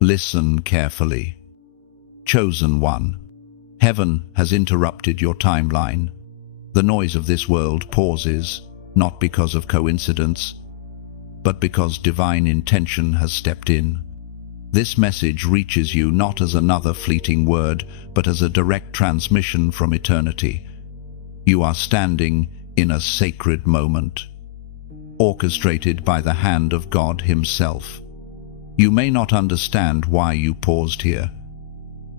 Listen carefully. Chosen one, heaven has interrupted your timeline. The noise of this world pauses, not because of coincidence, but because divine intention has stepped in. This message reaches you not as another fleeting word, but as a direct transmission from eternity. You are standing in a sacred moment, orchestrated by the hand of God Himself. You may not understand why you paused here,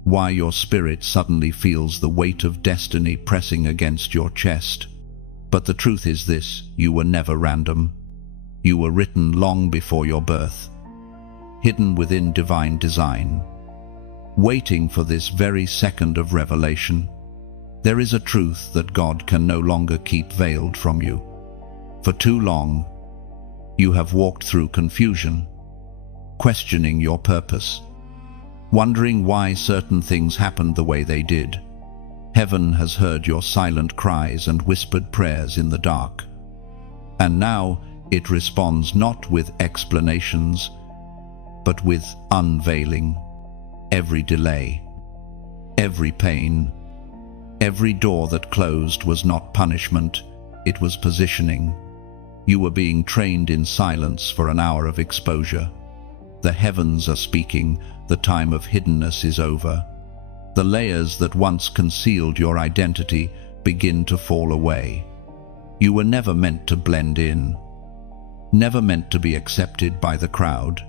why your spirit suddenly feels the weight of destiny pressing against your chest. But the truth is this: you were never random. You were written long before your birth, hidden within divine design, waiting for this very second of revelation. There is a truth that God can no longer keep veiled from you. For too long, you have walked through confusion, questioning your purpose, wondering why certain things happened the way they did. Heaven has heard your silent cries and whispered prayers in the dark. And now it responds not with explanations, but with unveiling. Every delay, every pain, every door that closed was not punishment, it was positioning. You were being trained in silence for an hour of exposure. The heavens are speaking, the time of hiddenness is over. The layers that once concealed your identity begin to fall away. You were never meant to blend in, never meant to be accepted by the crowd.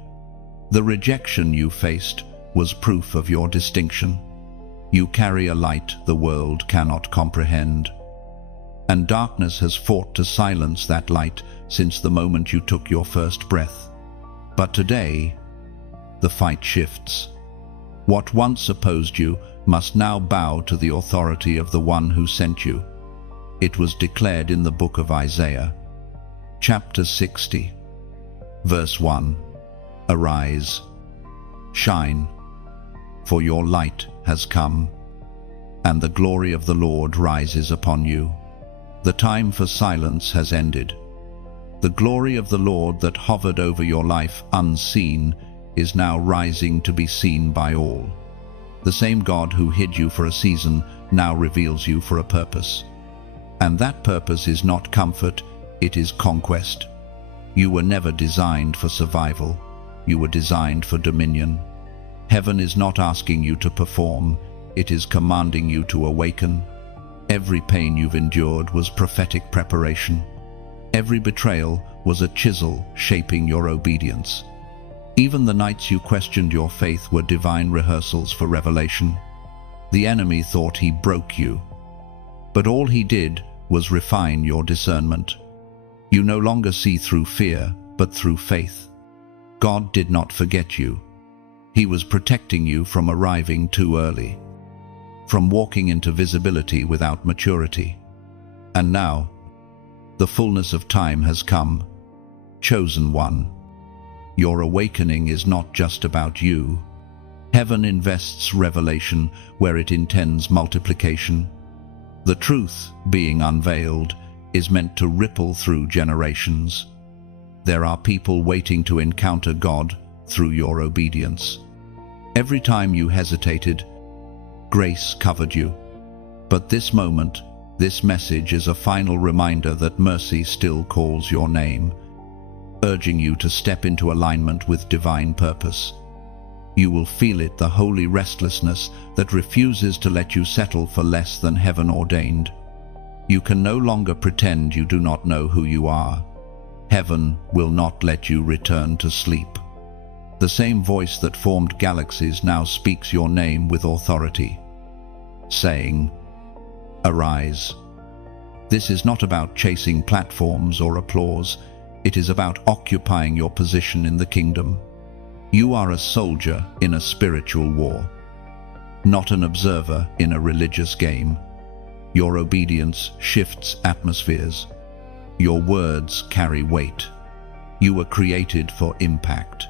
The rejection you faced was proof of your distinction. You carry a light the world cannot comprehend, and darkness has fought to silence that light since the moment you took your first breath. But today, the fight shifts. What once opposed you must now bow to the authority of the one who sent you. It was declared in the book of Isaiah, chapter 60, verse 1. Arise, shine, for your light has come, and the glory of the Lord rises upon you. The time for silence has ended. The glory of the Lord that hovered over your life unseen is now rising to be seen by all. The same God who hid you for a season now reveals you for a purpose. And that purpose is not comfort, it is conquest. You were never designed for survival. You were designed for dominion. Heaven is not asking you to perform, it is commanding you to awaken. Every pain you've endured was prophetic preparation. Every betrayal was a chisel shaping your obedience. Even the nights you questioned your faith were divine rehearsals for revelation. The enemy thought he broke you, but all he did was refine your discernment. You no longer see through fear, but through faith. God did not forget you. He was protecting you from arriving too early, from walking into visibility without maturity. And now, the fullness of time has come. Chosen one, your awakening is not just about you. Heaven invests revelation where it intends multiplication. The truth, being unveiled, is meant to ripple through generations. There are people waiting to encounter God through your obedience. Every time you hesitated, grace covered you. But this moment, this message is a final reminder that mercy still calls your name, urging you to step into alignment with divine purpose. You will feel it, the holy restlessness that refuses to let you settle for less than heaven ordained. You can no longer pretend you do not know who you are. Heaven will not let you return to sleep. The same voice that formed galaxies now speaks your name with authority, saying, Arise. This is not about chasing platforms or applause. It is about occupying your position in the kingdom. You are a soldier in a spiritual war, not an observer in a religious game. Your obedience shifts atmospheres. Your words carry weight. You were created for impact,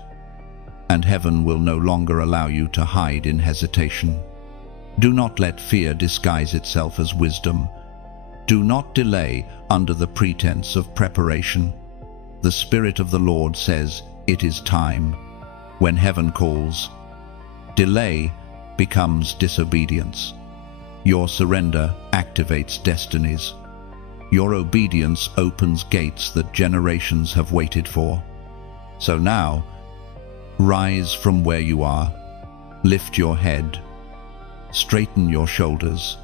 and heaven will no longer allow you to hide in hesitation. Do not let fear disguise itself as wisdom. Do not delay under the pretense of preparation. The Spirit of the Lord says, it is time. When heaven calls, Delay becomes disobedience. Your surrender activates destinies. Your obedience opens gates that generations have waited for. So now, rise from where you are, lift your head, straighten your shoulders,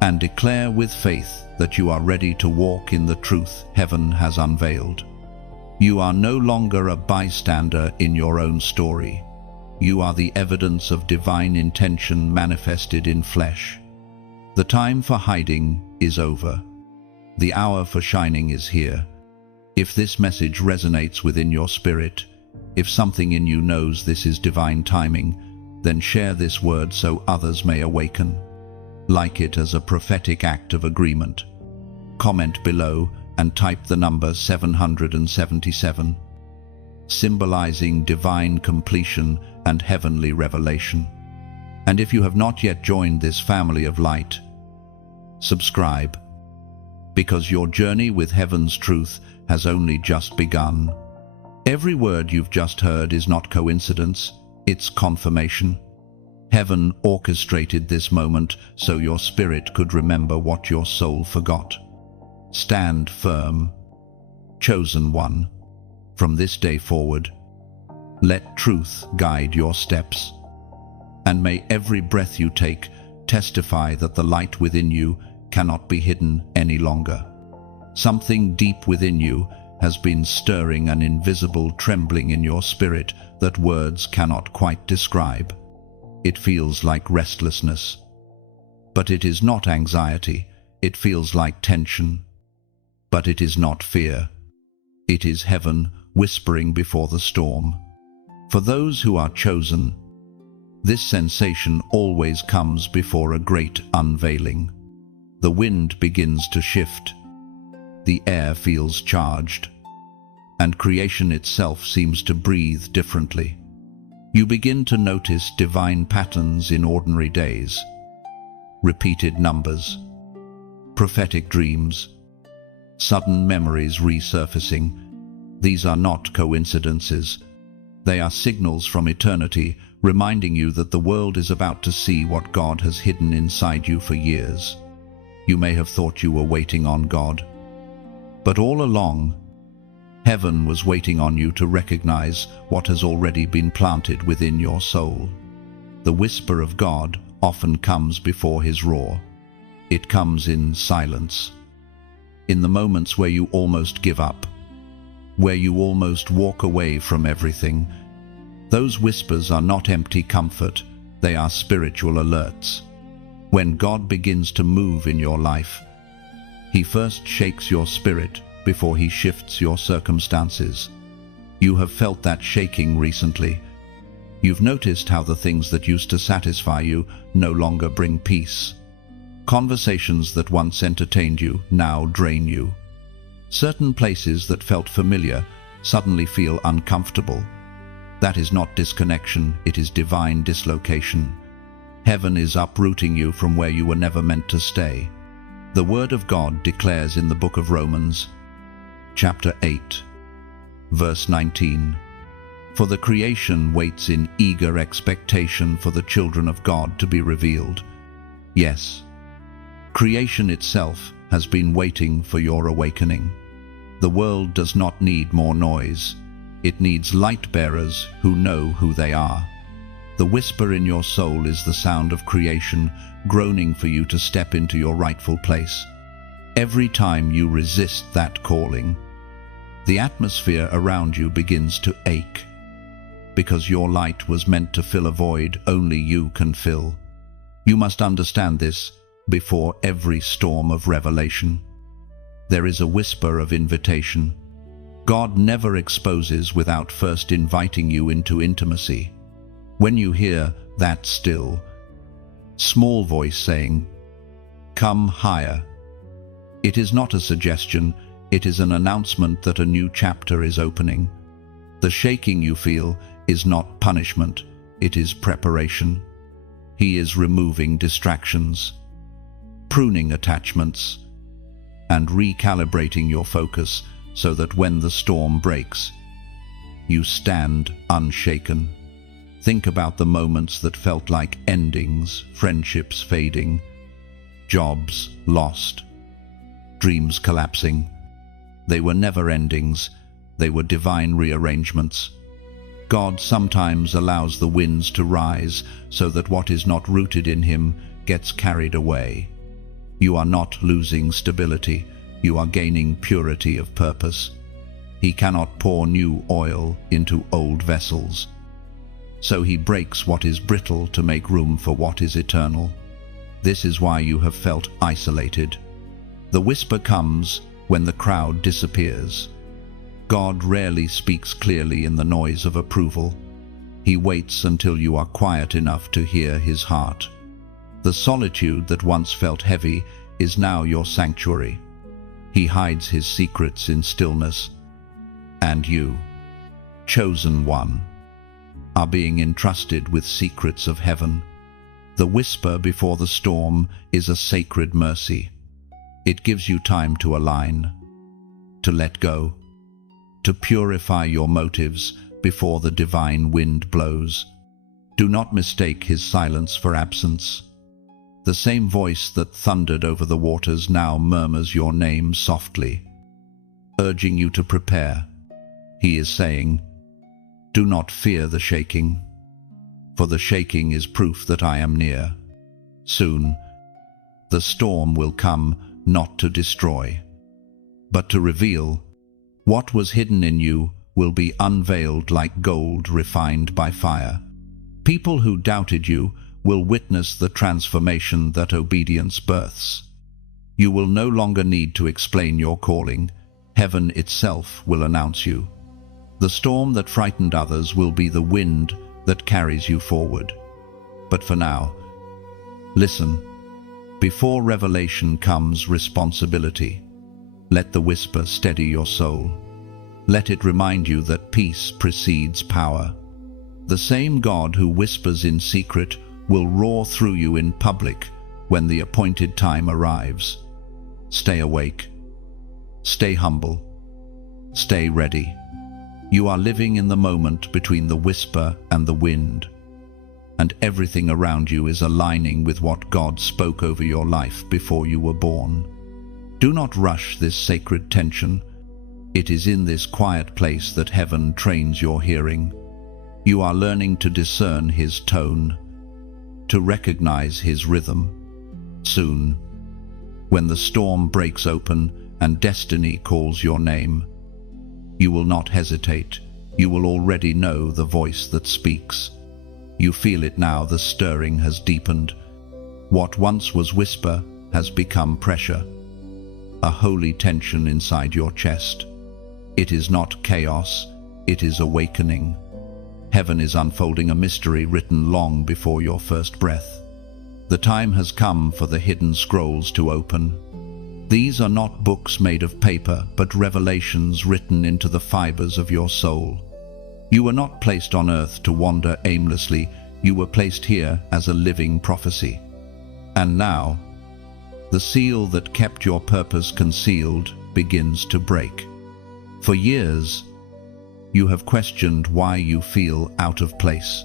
and declare with faith that you are ready to walk in the truth heaven has unveiled. You are no longer a bystander in your own story. You are the evidence of divine intention manifested in flesh. The time for hiding is over. The hour for shining is here. If this message resonates within your spirit, if something in you knows this is divine timing, then share this word so others may awaken. Like it as a prophetic act of agreement. Comment below and type the number 777, symbolizing divine completion and heavenly revelation. And if you have not yet joined this family of light, subscribe, because your journey with heaven's truth has only just begun. Every word you've just heard is not coincidence, it's confirmation. Heaven orchestrated this moment so your spirit could remember what your soul forgot. Stand firm, chosen one. From this day forward, let truth guide your steps. And may every breath you take testify that the light within you cannot be hidden any longer. Something deep within you has been stirring an invisible trembling in your spirit that words cannot quite describe. It feels like restlessness. But it is not anxiety. It feels like tension. But it is not fear. It is heaven whispering before the storm. For those who are chosen, this sensation always comes before a great unveiling. The wind begins to shift. The air feels charged. And creation itself seems to breathe differently. You begin to notice divine patterns in ordinary days. Repeated numbers. Prophetic dreams. Sudden memories resurfacing. These are not coincidences. They are signals from eternity, reminding you that the world is about to see what God has hidden inside you for years. You may have thought you were waiting on God. But all along, heaven was waiting on you to recognize what has already been planted within your soul. The whisper of God often comes before his roar. It comes in silence. In the moments where you almost give up, where you almost walk away from everything. Those whispers are not empty comfort, they are spiritual alerts. When God begins to move in your life, he first shakes your spirit before he shifts your circumstances. You have felt that shaking recently. You've noticed how the things that used to satisfy you no longer bring peace. Conversations that once entertained you now drain you. Certain places that felt familiar suddenly feel uncomfortable. That is not disconnection, it is divine dislocation. Heaven is uprooting you from where you were never meant to stay. The Word of God declares in the book of Romans, chapter 8, verse 19, "For the creation waits in eager expectation for the children of God to be revealed." Yes, creation itself has been waiting for your awakening. The world does not need more noise. It needs light-bearers who know who they are. The whisper in your soul is the sound of creation groaning for you to step into your rightful place. Every time you resist that calling, the atmosphere around you begins to ache, because your light was meant to fill a void only you can fill. You must understand this before every storm of revelation. There is a whisper of invitation. God never exposes without first inviting you into intimacy. When you hear that still, small voice saying, "Come higher," it is not a suggestion, it is an announcement that a new chapter is opening. The shaking you feel is not punishment, it is preparation. He is removing distractions, pruning attachments, and recalibrating your focus so that when the storm breaks, you stand unshaken. Think about the moments that felt like endings, friendships fading, jobs lost, dreams collapsing. They were never endings, they were divine rearrangements. God sometimes allows the winds to rise so that what is not rooted in Him gets carried away. You are not losing stability, you are gaining purity of purpose. He cannot pour new oil into old vessels. So He breaks what is brittle to make room for what is eternal. This is why you have felt isolated. The whisper comes when the crowd disappears. God rarely speaks clearly in the noise of approval. He waits until you are quiet enough to hear His heart. The solitude that once felt heavy is now your sanctuary. He hides His secrets in stillness. And you, chosen one, are being entrusted with secrets of heaven. The whisper before the storm is a sacred mercy. It gives you time to align, to let go, to purify your motives before the divine wind blows. Do not mistake His silence for absence. The same voice that thundered over the waters now murmurs your name softly, urging you to prepare. He is saying, "Do not fear the shaking, for the shaking is proof that I am near." Soon, the storm will come not to destroy, but to reveal. What was hidden in you will be unveiled like gold refined by fire. People who doubted you will witness the transformation that obedience births. You will no longer need to explain your calling. Heaven itself will announce you. The storm that frightened others will be the wind that carries you forward. But for now, listen. Before revelation comes responsibility. Let the whisper steady your soul. Let it remind you that peace precedes power. The same God who whispers in secret will roar through you in public when the appointed time arrives. Stay awake. Stay humble. Stay ready. You are living in the moment between the whisper and the wind, and everything around you is aligning with what God spoke over your life before you were born. Do not rush this sacred tension. It is in this quiet place that heaven trains your hearing. You are learning to discern His tone, to recognize His rhythm. Soon, when the storm breaks open and destiny calls your name, you will not hesitate. You will already know the voice that speaks. You feel it now, the stirring has deepened. What once was whisper has become pressure, a holy tension inside your chest. It is not chaos, it is awakening. Heaven is unfolding a mystery written long before your first breath. The time has come for the hidden scrolls to open. These are not books made of paper, but revelations written into the fibers of your soul. You were not placed on earth to wander aimlessly. You were placed here as a living prophecy. And now, the seal that kept your purpose concealed begins to break. For years, you have questioned why you feel out of place,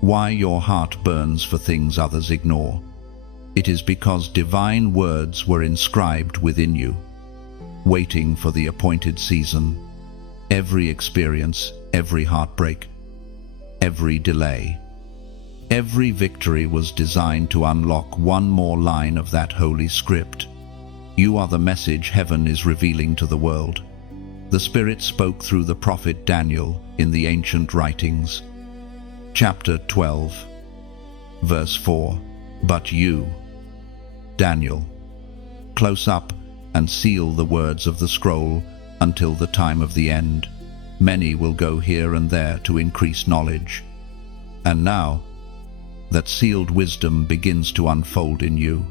why your heart burns for things others ignore. It is because divine words were inscribed within you, waiting for the appointed season. Every experience, every heartbreak, every delay, every victory was designed to unlock one more line of that holy script. You are the message heaven is revealing to the world. The Spirit spoke through the prophet Daniel in the ancient writings. Chapter 12, verse 4. But you, Daniel, close up and seal the words of the scroll until the time of the end. Many will go here and there to increase knowledge. And now, that sealed wisdom begins to unfold in you.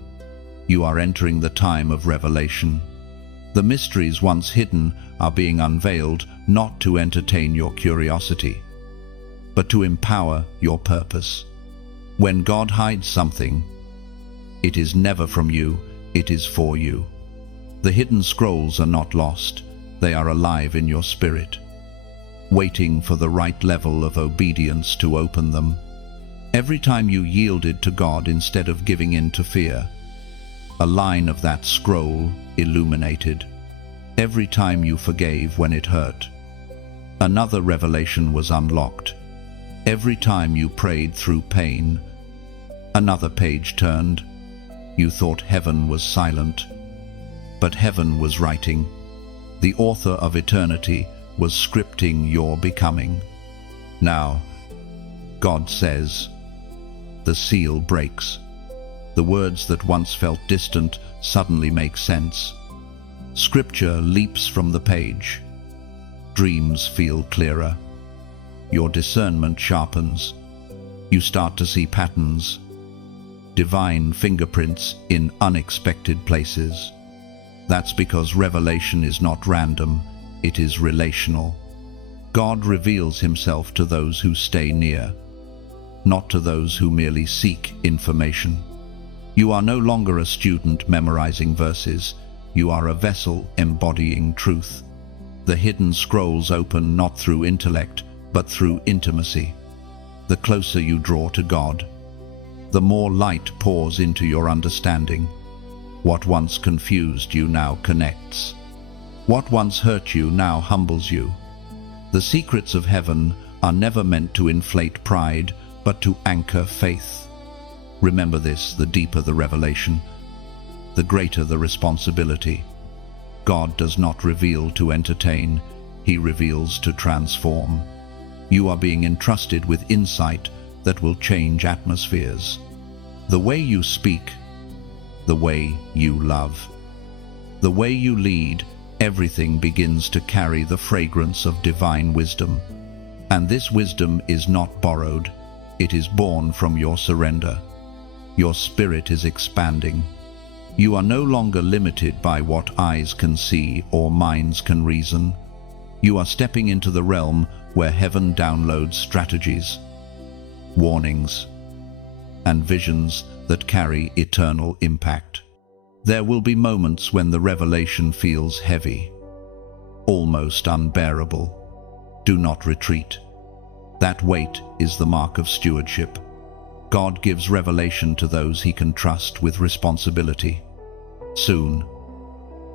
You are entering the time of revelation. The mysteries once hidden are being unveiled, not to entertain your curiosity, but to empower your purpose. When God hides something, it is never from you, it is for you. The hidden scrolls are not lost, they are alive in your spirit. waiting for the right level of obedience to open them. Every time you yielded to God instead of giving in to fear, a line of that scroll illuminated. Every time you forgave when it hurt, another revelation was unlocked. Every time you prayed through pain, another page turned. You thought heaven was silent, but heaven was writing. The author of eternity was scripting your becoming. Now, God says, the seal breaks. The words that once felt distant suddenly make sense. Scripture leaps from the page. Dreams feel clearer. Your discernment sharpens. You start to see patterns, divine fingerprints in unexpected places. That's because revelation is not random, it is relational. God reveals himself to those who stay near, not to those who merely seek information. You are no longer a student memorizing verses. You are a vessel embodying truth. The hidden scrolls open not through intellect, but through intimacy. The closer you draw to God, the more light pours into your understanding. What once confused you now connects. What once hurt you now humbles you. The secrets of heaven are never meant to inflate pride, but to anchor faith. Remember this: the deeper the revelation, the greater the responsibility. God does not reveal to entertain, he reveals to transform. You are being entrusted with insight that will change atmospheres. The way you speak, the way you love, the way you lead, everything begins to carry the fragrance of divine wisdom. And this wisdom is not borrowed, it is born from your surrender. Your spirit is expanding. You are no longer limited by what eyes can see or minds can reason. You are stepping into the realm where heaven downloads strategies, warnings, and visions that carry eternal impact. There will be moments when the revelation feels heavy, almost unbearable. Do not retreat. That weight is the mark of stewardship. God gives revelation to those he can trust with responsibility. Soon,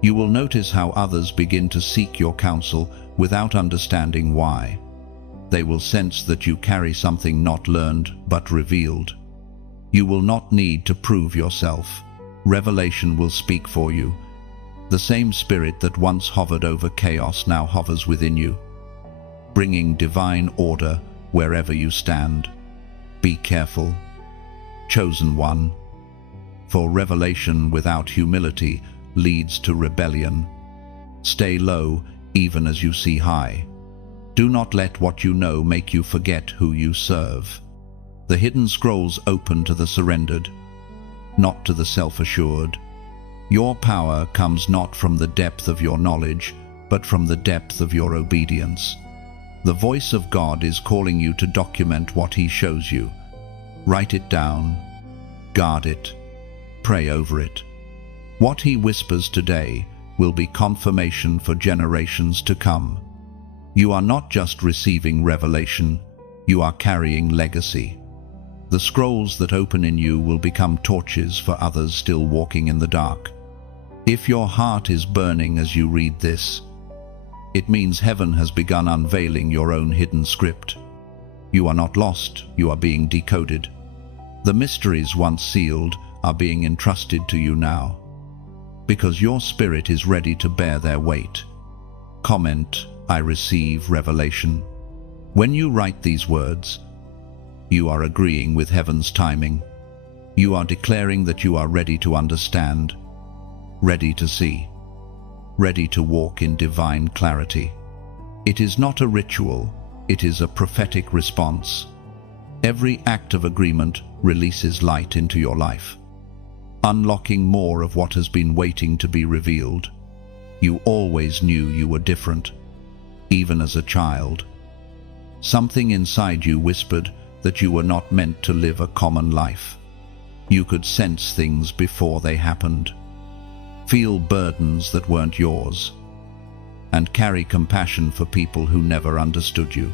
you will notice how others begin to seek your counsel without understanding why. They will sense that you carry something not learned but revealed. You will not need to prove yourself. Revelation will speak for you. The same spirit that once hovered over chaos now hovers within you, bringing divine order wherever you stand. Be careful, chosen one, for revelation without humility leads to rebellion. Stay low even as you see high. Do not let what you know make you forget who you serve. The hidden scrolls open to the surrendered, not to the self-assured. Your power comes not from the depth of your knowledge, but from the depth of your obedience. The voice of God is calling you to document what he shows you. Write it down, guard it, pray over it. What he whispers today will be confirmation for generations to come. You are not just receiving revelation, you are carrying legacy. The scrolls that open in you will become torches for others still walking in the dark. If your heart is burning as you read this, it means heaven has begun unveiling your own hidden script. You are not lost, you are being decoded. The mysteries once sealed are being entrusted to you now, because your spirit is ready to bear their weight. Comment, I receive revelation. When you write these words, you are agreeing with heaven's timing. You are declaring that you are ready to understand, ready to see, ready to walk in divine clarity. It is not a ritual, it is a prophetic response. Every act of agreement releases light into your life, unlocking more of what has been waiting to be revealed. You always knew you were different, even as a child. Something inside you whispered that you were not meant to live a common life. You could sense things before they happened, feel burdens that weren't yours, and carry compassion for people who never understood you.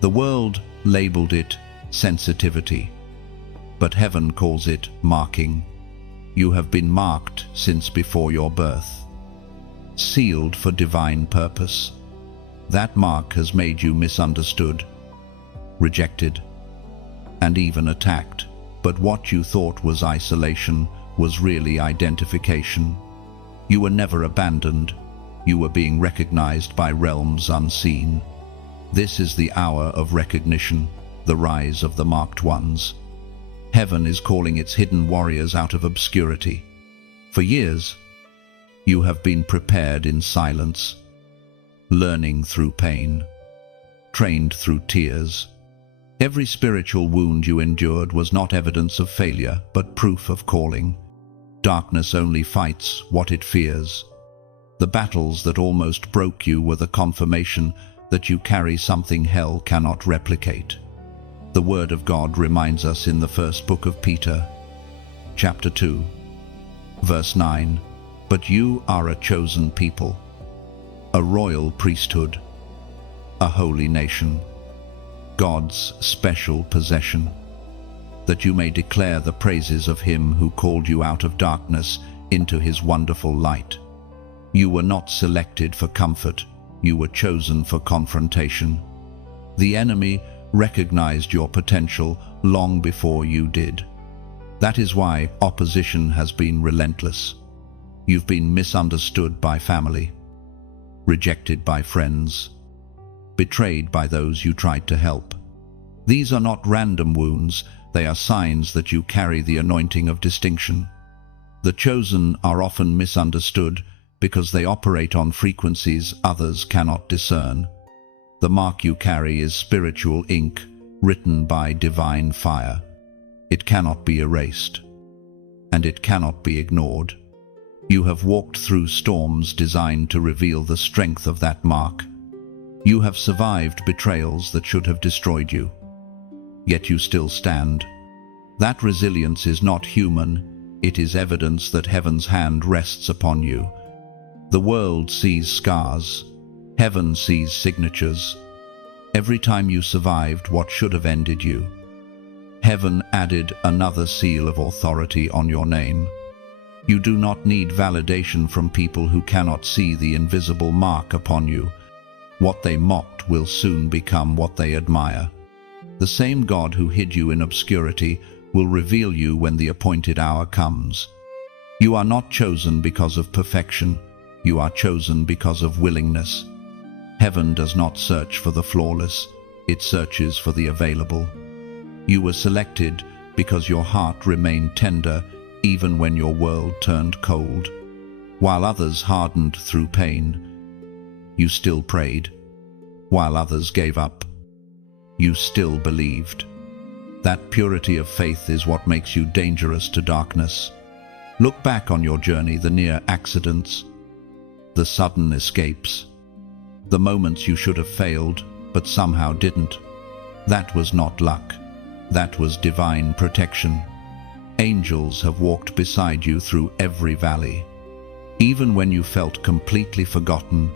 The world labeled it sensitivity, but heaven calls it marking. You have been marked since before your birth, sealed for divine purpose. That mark has made you misunderstood, rejected, and even attacked. But what you thought was isolation was really identification. You were never abandoned. You were being recognized by realms unseen. This is the hour of recognition, the rise of the marked ones. Heaven is calling its hidden warriors out of obscurity. For years, you have been prepared in silence, learning through pain, trained through tears. Every spiritual wound you endured was not evidence of failure, but proof of calling. Darkness only fights what it fears. The battles that almost broke you were the confirmation that you carry something hell cannot replicate. The Word of God reminds us in the first book of Peter, chapter 2, verse 9, "But you are a chosen people, a royal priesthood, a holy nation, God's special possession, that you may declare the praises of Him who called you out of darkness into His wonderful light." You were not selected for comfort, you were chosen for confrontation. The enemy recognized your potential long before you did. That is why opposition has been relentless. You've been misunderstood by family, rejected by friends, betrayed by those you tried to help. These are not random wounds, they are signs that you carry the anointing of distinction. The chosen are often misunderstood because they operate on frequencies others cannot discern. The mark you carry is spiritual ink written by divine fire. It cannot be erased, and it cannot be ignored. You have walked through storms designed to reveal the strength of that mark. You have survived betrayals that should have destroyed you, yet you still stand. That resilience is not human, it is evidence that heaven's hand rests upon you. The world sees scars, heaven sees signatures. Every time you survived what should have ended you, heaven added another seal of authority on your name. You do not need validation from people who cannot see the invisible mark upon you. What they mocked will soon become what they admire. The same God who hid you in obscurity will reveal you when the appointed hour comes. You are not chosen because of perfection. You are chosen because of willingness. Heaven does not search for the flawless, it searches for the available. You were selected because your heart remained tender even when your world turned cold. While others hardened through pain, you still prayed. While others gave up, you still believed. That purity of faith is what makes you dangerous to darkness. Look back on your journey, the near accidents, the sudden escapes, the moments you should have failed but somehow didn't. That was not luck. That was divine protection. Angels have walked beside you through every valley. Even when you felt completely forgotten,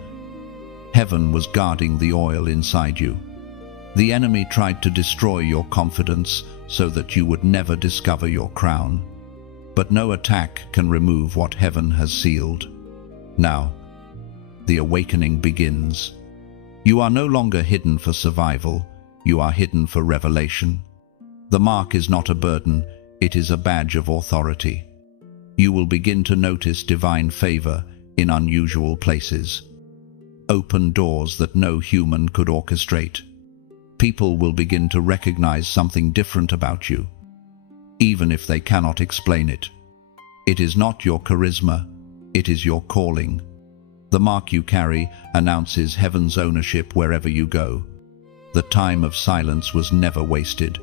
heaven was guarding the oil inside you. The enemy tried to destroy your confidence so that you would never discover your crown. But no attack can remove what heaven has sealed. Now, the awakening begins. You are no longer hidden for survival, you are hidden for revelation. The mark is not a burden, it is a badge of authority. You will begin to notice divine favor in unusual places. Open doors that no human could orchestrate. People will begin to recognize something different about you, even if they cannot explain it. It is not your charisma, it is your calling. The mark you carry announces heaven's ownership wherever you go. The time of silence was never wasted.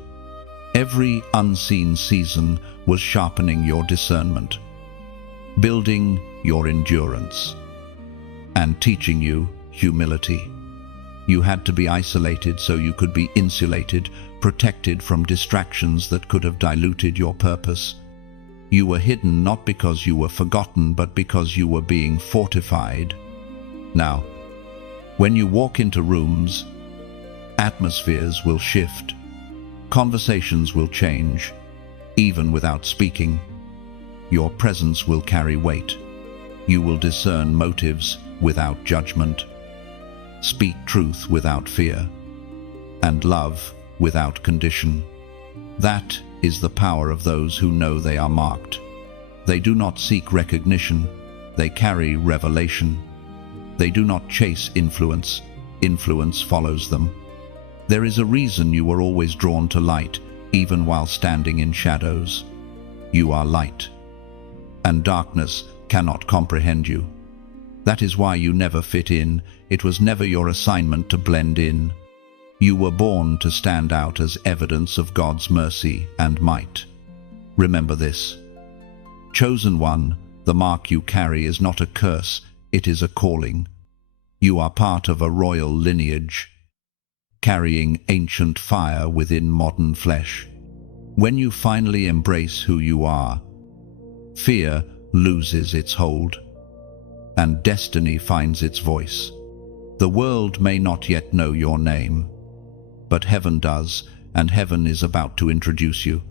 Every unseen season was sharpening your discernment, building your endurance, and teaching you humility. You had to be isolated so you could be insulated, protected from distractions that could have diluted your purpose. You were hidden not because you were forgotten, but because you were being fortified. Now, When you walk into rooms, atmospheres will shift. Conversations will change, even without speaking. Your presence will carry weight. You will discern motives without judgment, speak truth without fear, and love without condition. That is the power of those who know they are marked. They do not seek recognition, they carry revelation. They do not chase influence, influence follows them. There is a reason you are always drawn to light, even while standing in shadows. You are light, and darkness cannot comprehend you. That is why you never fit in. It was never your assignment to blend in. You were born to stand out as evidence of God's mercy and might. Remember this. Chosen one, the mark you carry is not a curse, it is a calling. You are part of a royal lineage, carrying ancient fire within modern flesh. When you finally embrace who you are, fear loses its hold, and destiny finds its voice. The world may not yet know your name, but heaven does, and heaven is about to introduce you.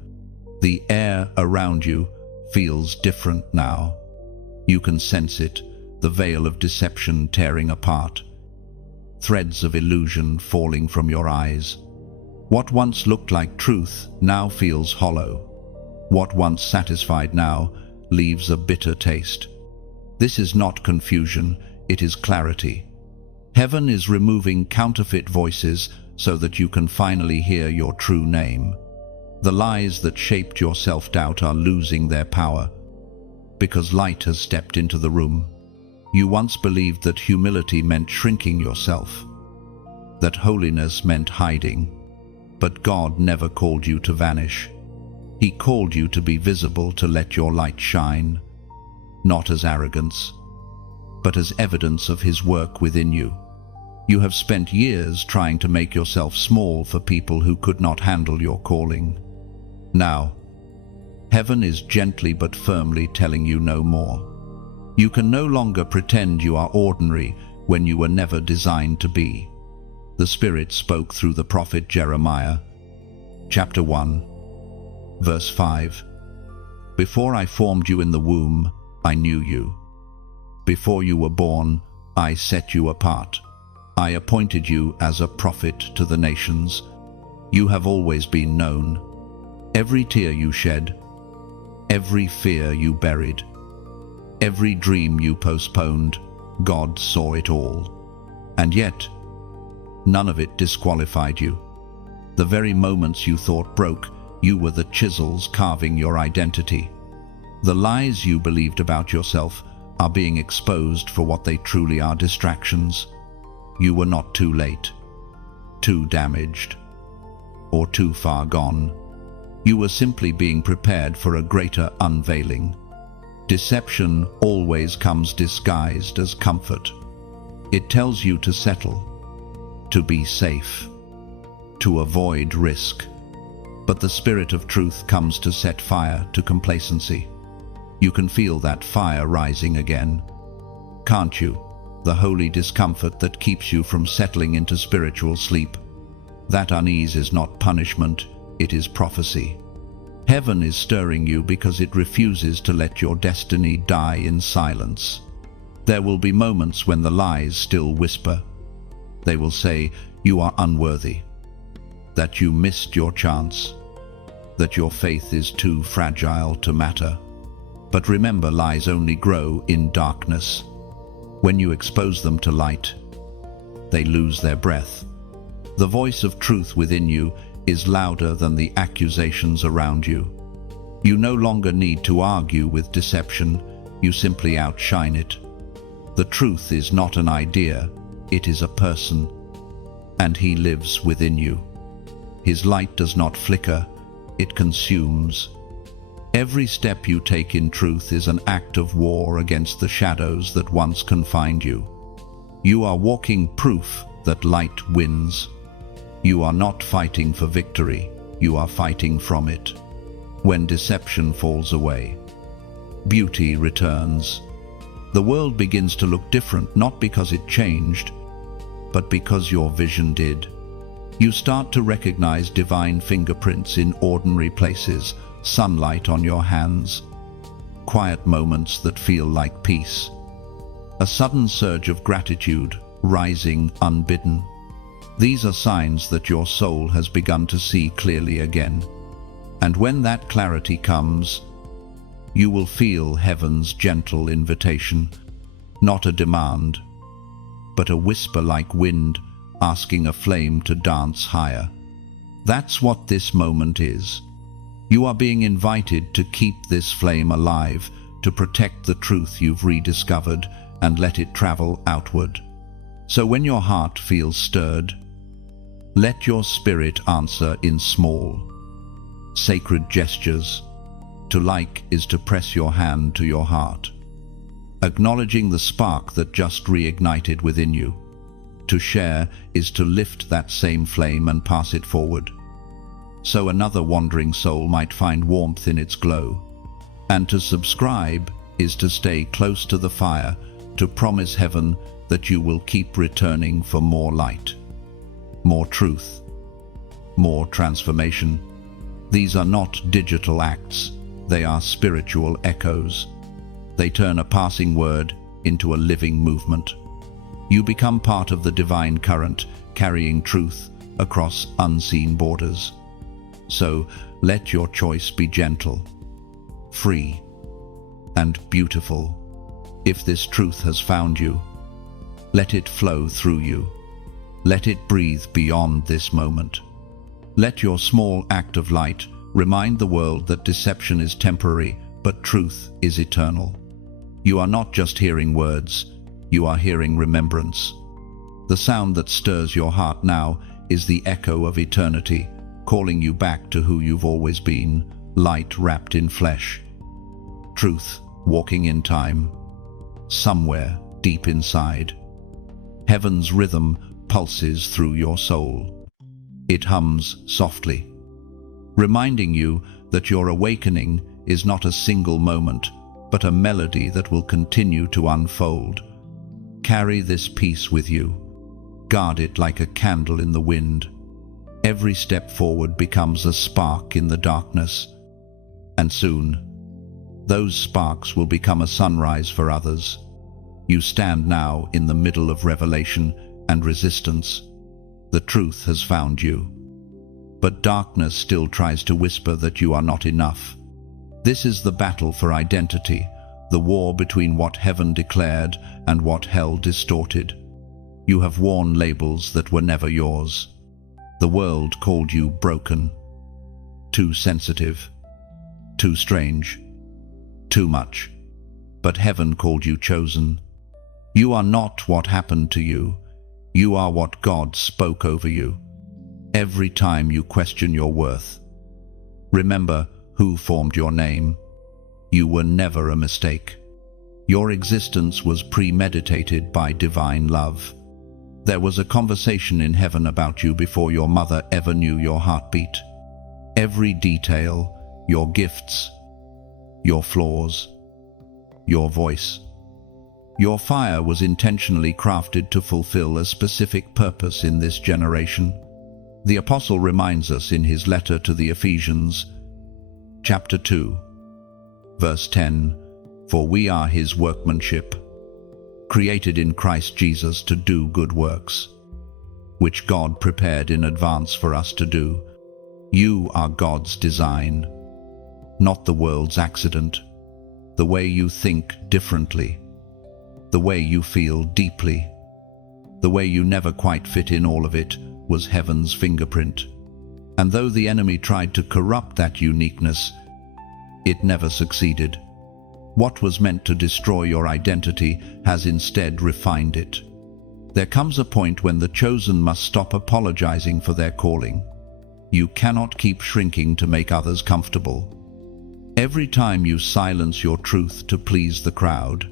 The air around you feels different now. You can sense it, the veil of deception tearing apart, threads of illusion falling from your eyes. What once looked like truth now feels hollow. What once satisfied now leaves a bitter taste. This is not confusion, it is clarity. Heaven is removing counterfeit voices so that you can finally hear your true name. The lies that shaped your self-doubt are losing their power, because light has stepped into the room. You once believed that humility meant shrinking yourself, that holiness meant hiding, but God never called you to vanish. He called you to be visible, to let your light shine, not as arrogance, but as evidence of His work within you. You have spent years trying to make yourself small for people who could not handle your calling. Now, heaven is gently but firmly telling you no more. You can no longer pretend you are ordinary when you were never designed to be. The Spirit spoke through the prophet Jeremiah, chapter 1, verse 5. Before I formed you in the womb, I knew you. Before you were born, I set you apart. I appointed you as a prophet to the nations. You have always been known. Every tear you shed, every fear you buried, every dream you postponed, God saw it all. And yet, none of it disqualified you. The very moments you thought broke, you were the chisels carving your identity. The lies you believed about yourself are being exposed for what they truly are: distractions. You were not too late, too damaged, or too far gone. You were simply being prepared for a greater unveiling. Deception always comes disguised as comfort. It tells you to settle, to be safe, to avoid risk. But the Spirit of truth comes to set fire to complacency. You can feel that fire rising again, can't you? The holy discomfort that keeps you from settling into spiritual sleep. That unease is not punishment, it is prophecy. Heaven is stirring you because it refuses to let your destiny die in silence. There will be moments when the lies still whisper. They will say you are unworthy, that you missed your chance, that your faith is too fragile to matter. But remember, lies only grow in darkness. When you expose them to light, they lose their breath. The voice of truth within you is louder than the accusations around you. You no longer need to argue with deception, you simply outshine it. The truth is not an idea, it is a person, and He lives within you. His light does not flicker, it consumes. Every step you take in truth is an act of war against the shadows that once confined you. You are walking proof that light wins. You are not fighting for victory, you are fighting from it. When deception falls away, beauty returns. The world begins to look different, not because it changed, but because your vision did. You start to recognize divine fingerprints in ordinary places, sunlight on your hands, quiet moments that feel like peace, a sudden surge of gratitude rising unbidden. These are signs that your soul has begun to see clearly again. And when that clarity comes, you will feel heaven's gentle invitation, not a demand, but a whisper like wind asking a flame to dance higher. That's what this moment is. You are being invited to keep this flame alive, to protect the truth you've rediscovered and let it travel outward. So when your heart feels stirred, let your spirit answer in small, sacred gestures. To like is to press your hand to your heart, acknowledging the spark that just reignited within you. To share is to lift that same flame and pass it forward, so another wandering soul might find warmth in its glow. And to subscribe is to stay close to the fire, to promise heaven that you will keep returning for more light, more truth, more transformation. These are not digital acts, they are spiritual echoes. They turn a passing word into a living movement. You become part of the divine current, carrying truth across unseen borders. So let your choice be gentle, free, and beautiful. If this truth has found you, let it flow through you. Let it breathe beyond this moment. Let your small act of light remind the world that deception is temporary, but truth is eternal. You are not just hearing words, you are hearing remembrance. The sound that stirs your heart now is the echo of eternity, calling you back to who you've always been, light wrapped in flesh. Truth walking in time, somewhere deep inside. Heaven's rhythm pulses through your soul. It hums softly, reminding you that your awakening is not a single moment, but a melody that will continue to unfold. Carry this peace with you. Guard it like a candle in the wind. Every step forward becomes a spark in the darkness, and soon, those sparks will become a sunrise for others. You stand now in the middle of revelation and resistance. The truth has found you, but darkness still tries to whisper that you are not enough. This is the battle for identity, the war between what heaven declared and what hell distorted. You have worn labels that were never yours. The world called you broken, too sensitive, too strange, too much. But heaven called you chosen. You are not what happened to you. You are what God spoke over you. Every time you question your worth, remember who formed your name. You were never a mistake. Your existence was premeditated by divine love. There was a conversation in heaven about you before your mother ever knew your heartbeat. Every detail, your gifts, your flaws, your voice, your fire was intentionally crafted to fulfill a specific purpose in this generation. The apostle reminds us in his letter to the Ephesians, chapter 2, verse 10, "For we are his workmanship, created in Christ Jesus to do good works, which God prepared in advance for us to do." You are God's design, not the world's accident. The way you think differently, the way you feel deeply, the way you never quite fit in, all of it was heaven's fingerprint. And though the enemy tried to corrupt that uniqueness, it never succeeded. What was meant to destroy your identity has instead refined it. There comes a point when the chosen must stop apologizing for their calling. You cannot keep shrinking to make others comfortable. Every time you silence your truth to please the crowd,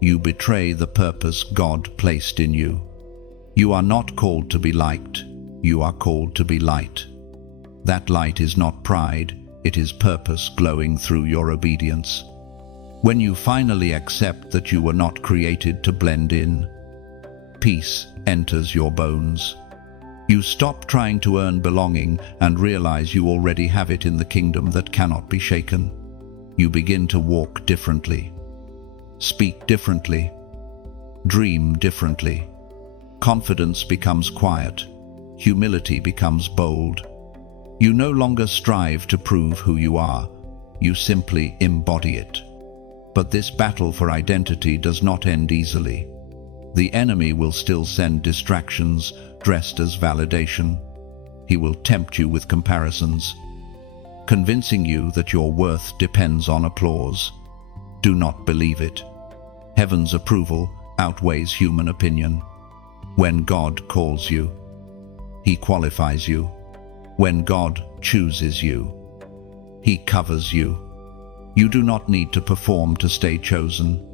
you betray the purpose God placed in you. You are not called to be liked, you are called to be light. That light is not pride, it is purpose glowing through your obedience. When you finally accept that you were not created to blend in, peace enters your bones. You stop trying to earn belonging and realize you already have it in the kingdom that cannot be shaken. You begin to walk differently, speak differently, dream differently. Confidence becomes quiet. Humility becomes bold. You no longer strive to prove who you are. You simply embody it. But this battle for identity does not end easily. The enemy will still send distractions dressed as validation. He will tempt you with comparisons, convincing you that your worth depends on applause. Do not believe it. Heaven's approval outweighs human opinion. When God calls you, He qualifies you. When God chooses you, He covers you. You do not need to perform to stay chosen.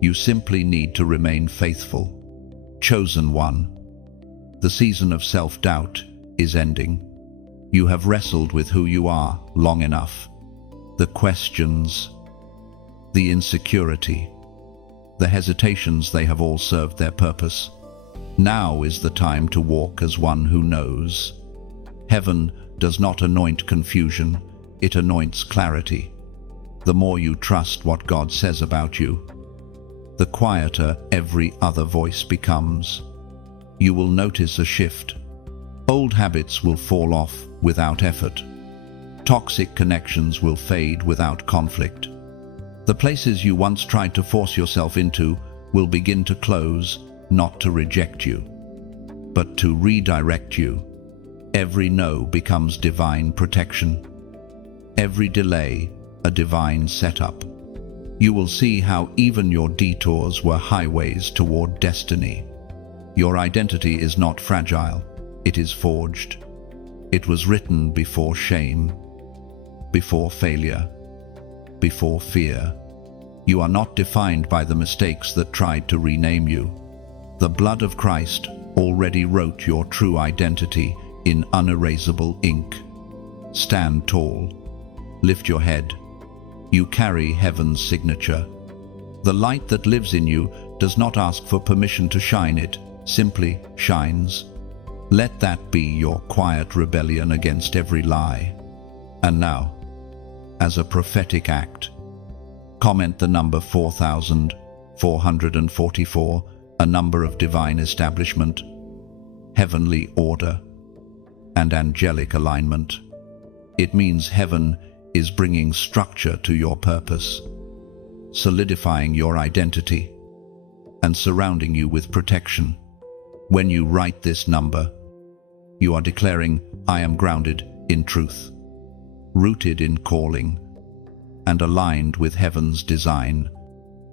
You simply need to remain faithful. Chosen one. The season of self-doubt is ending. You have wrestled with who you are long enough. The questions, the insecurity, the hesitations, they have all served their purpose. Now is the time to walk as one who knows. Heaven does not anoint confusion, it anoints clarity. The more you trust what God says about you, the quieter every other voice becomes. You will notice a shift. Old habits will fall off without effort. Toxic connections will fade without conflict. The places you once tried to force yourself into will begin to close, not to reject you, but to redirect you. Every no becomes divine protection. Every delay, a divine setup. You will see how even your detours were highways toward destiny. Your identity is not fragile, it is forged. It was written before shame, before failure, before fear. You are not defined by the mistakes that tried to rename you. The blood of Christ already wrote your true identity in unerasable ink. Stand tall. Lift your head. You carry heaven's signature. The light that lives in you does not ask for permission to shine, it simply shines. Let that be your quiet rebellion against every lie. And now, as a prophetic act, comment the number 4444, a number of divine establishment, heavenly order, and angelic alignment. It means heaven is bringing structure to your purpose, solidifying your identity, and surrounding you with protection. When you write this number, you are declaring, I am grounded in truth, rooted in calling, and aligned with heaven's design.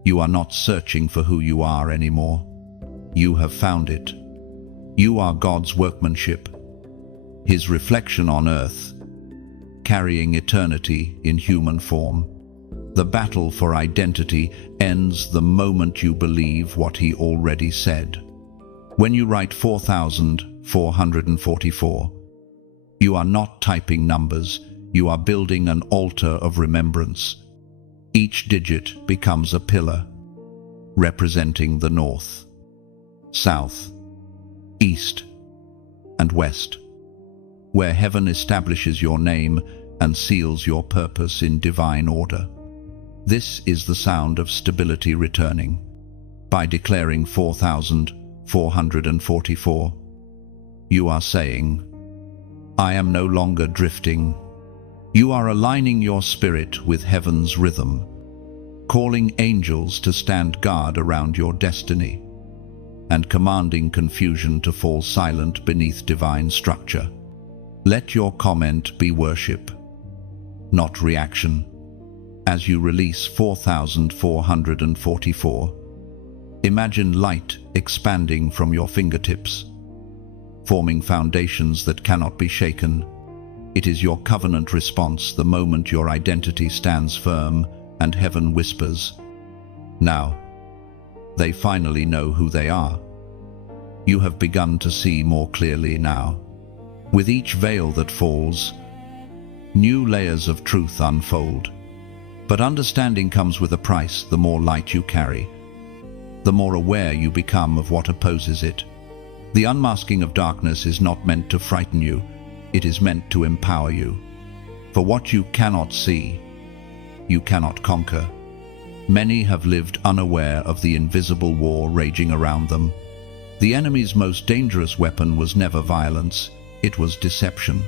You are not searching for who you are anymore. You have found it. You are God's workmanship, His reflection on earth, carrying eternity in human form. The battle for identity ends the moment you believe what He already said. When you write 4444, you are not typing numbers, you are building an altar of remembrance. Each digit becomes a pillar, representing the north, south, east, and west, where heaven establishes your name and seals your purpose in divine order. This is the sound of stability returning. By declaring 4444, you are saying, I am no longer drifting. You are aligning your spirit with heaven's rhythm, calling angels to stand guard around your destiny, and commanding confusion to fall silent beneath divine structure. Let your comment be worship, not reaction. As you release 4444, imagine light expanding from your fingertips, forming foundations that cannot be shaken. It is your covenant response the moment your identity stands firm and heaven whispers, now. They finally know who they are. You have begun to see more clearly now. With each veil that falls, new layers of truth unfold. But understanding comes with a price. The more light you carry, the more aware you become of what opposes it. The unmasking of darkness is not meant to frighten you, it is meant to empower you. For what you cannot see, you cannot conquer. Many have lived unaware of the invisible war raging around them. The enemy's most dangerous weapon was never violence, it was deception.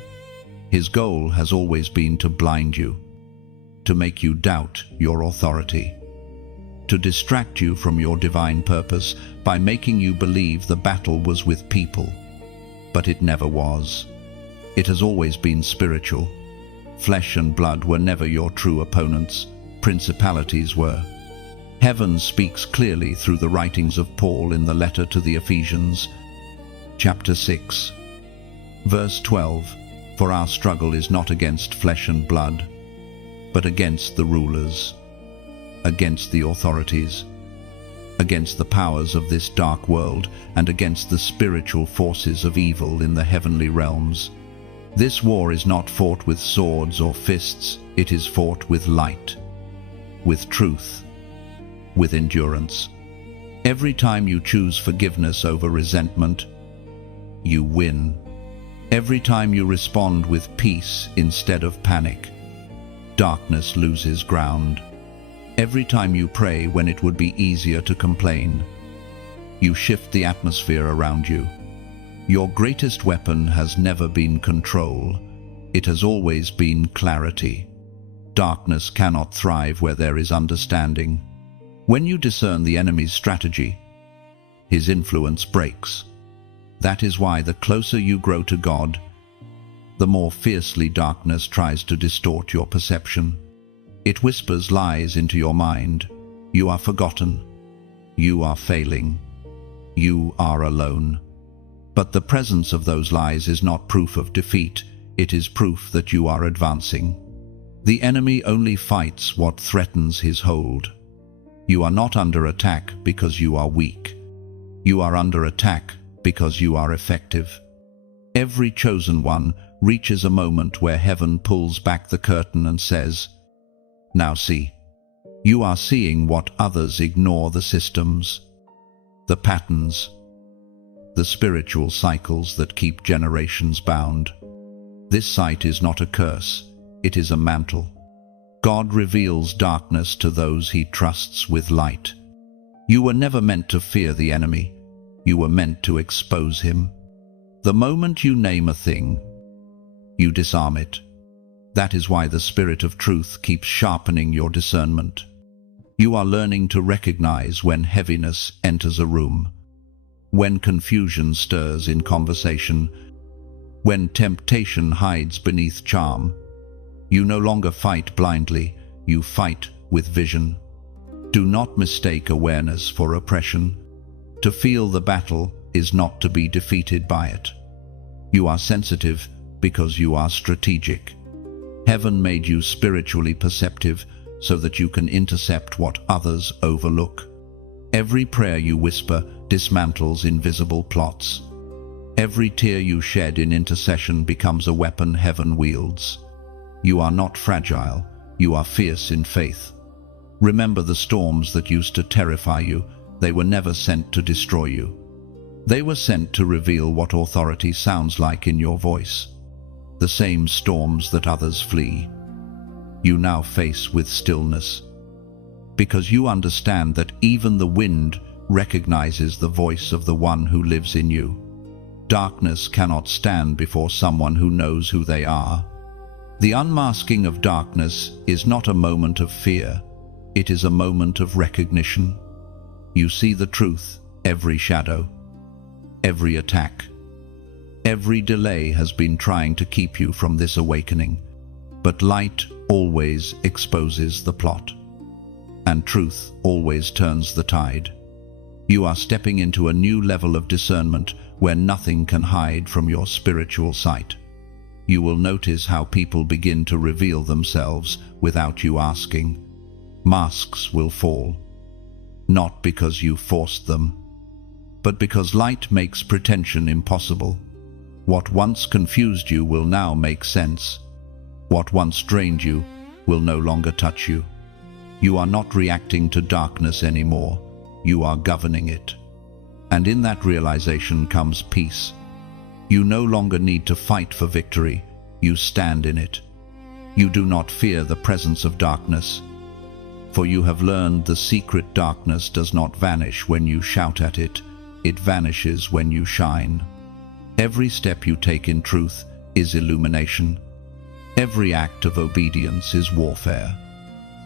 His goal has always been to blind you, to make you doubt your authority, to distract you from your divine purpose by making you believe the battle was with people. But it never was. It has always been spiritual. Flesh and blood were never your true opponents, principalities were. Heaven speaks clearly through the writings of Paul in the letter to the Ephesians, chapter 6, verse 12, "For our struggle is not against flesh and blood, but against the rulers, against the authorities, against the powers of this dark world, and against the spiritual forces of evil in the heavenly realms. This war is not fought with swords or fists, it is fought with light, with truth, with endurance. Every time you choose forgiveness over resentment, you win. Every time you respond with peace instead of panic, darkness loses ground. Every time you pray when it would be easier to complain, you shift the atmosphere around you. Your greatest weapon has never been control, it has always been clarity. Darkness cannot thrive where there is understanding. When you discern the enemy's strategy, his influence breaks. That is why the closer you grow to God, the more fiercely darkness tries to distort your perception. It whispers lies into your mind. You are forgotten. You are failing. You are alone. But the presence of those lies is not proof of defeat. It is proof that you are advancing. The enemy only fights what threatens his hold. You are not under attack because you are weak. You are under attack because you are effective. Every chosen one reaches a moment where heaven pulls back the curtain and says, "Now see." You are seeing what others ignore: the systems, the patterns, the spiritual cycles that keep generations bound. This sight is not a curse, it is a mantle. God reveals darkness to those he trusts with light. You were never meant to fear the enemy, you were meant to expose him. The moment you name a thing, you disarm it. That is why the Spirit of truth keeps sharpening your discernment. You are learning to recognize when heaviness enters a room, when confusion stirs in conversation, when temptation hides beneath charm. You no longer fight blindly, you fight with vision. Do not mistake awareness for oppression. To feel the battle is not to be defeated by it. You are sensitive because you are strategic. Heaven made you spiritually perceptive so that you can intercept what others overlook. Every prayer you whisper dismantles invisible plots. Every tear you shed in intercession becomes a weapon heaven wields. You are not fragile, you are fierce in faith. Remember the storms that used to terrify you, they were never sent to destroy you. They were sent to reveal what authority sounds like in your voice. The same storms that others flee, you now face with stillness, because you understand that even the wind recognizes the voice of the one who lives in you. Darkness cannot stand before someone who knows who they are. The unmasking of darkness is not a moment of fear, it is a moment of recognition. You see the truth, every shadow, every attack. Every delay has been trying to keep you from this awakening, but light always exposes the plot, and truth always turns the tide. You are stepping into a new level of discernment where nothing can hide from your spiritual sight. You will notice how people begin to reveal themselves without you asking. Masks will fall, not because you forced them, but because light makes pretension impossible. What once confused you will now make sense. What once drained you will no longer touch you. You are not reacting to darkness anymore. you are governing it. And in that realization comes peace. You no longer need to fight for victory, you stand in it. You do not fear the presence of darkness, for you have learned the secret darkness does not vanish when you shout at it, it vanishes when you shine. Every step you take in truth is illumination. Every act of obedience is warfare.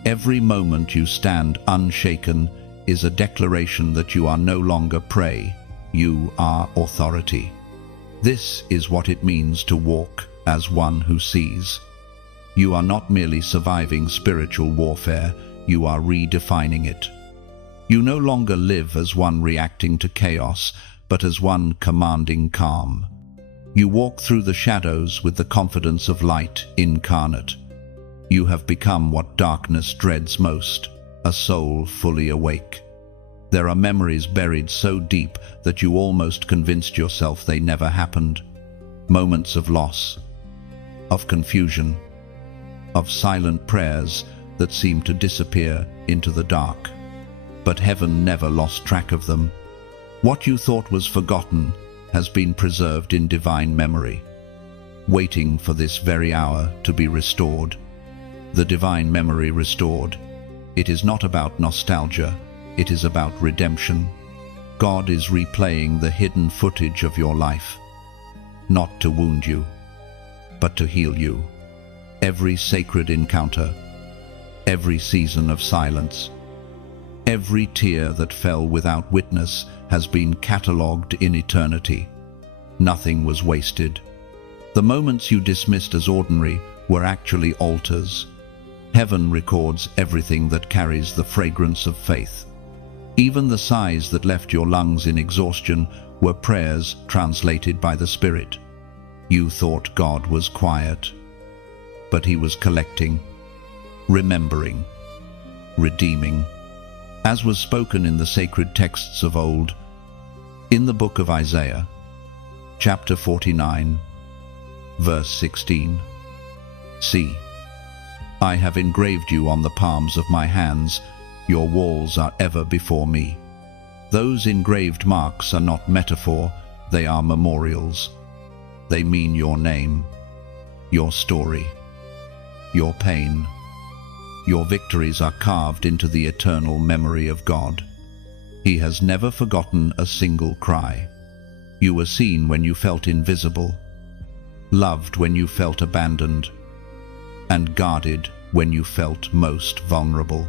Every moment you stand unshaken is a declaration that you are no longer prey, you are authority. This is what it means to walk as one who sees. You are not merely surviving spiritual warfare, you are redefining it. You no longer live as one reacting to chaos, but as one commanding calm. You walk through the shadows with the confidence of light incarnate. You have become what darkness dreads most, a soul fully awake. There are memories buried so deep that you almost convinced yourself they never happened. Moments of loss, of confusion, of silent prayers that seem to disappear into the dark. But heaven never lost track of them. What you thought was forgotten has been preserved in divine memory, waiting for this very hour to be restored. The divine memory restored. It is not about nostalgia, it is about redemption. God is replaying the hidden footage of your life, not to wound you, but to heal you. Every sacred encounter, every season of silence, every tear that fell without witness has been catalogued in eternity. Nothing was wasted. The moments you dismissed as ordinary were actually altars. Heaven records everything that carries the fragrance of faith. Even the sighs that left your lungs in exhaustion were prayers translated by the Spirit. You thought God was quiet, but He was collecting, remembering, redeeming. As was spoken in the sacred texts of old, in the book of Isaiah, chapter 49, verse 16. See, I have engraved you on the palms of my hands, your walls are ever before me. Those engraved marks are not metaphor, they are memorials. They mean your name, your story, your pain. Your victories are carved into the eternal memory of God. He has never forgotten a single cry. You were seen when you felt invisible, loved when you felt abandoned, and guarded when you felt most vulnerable.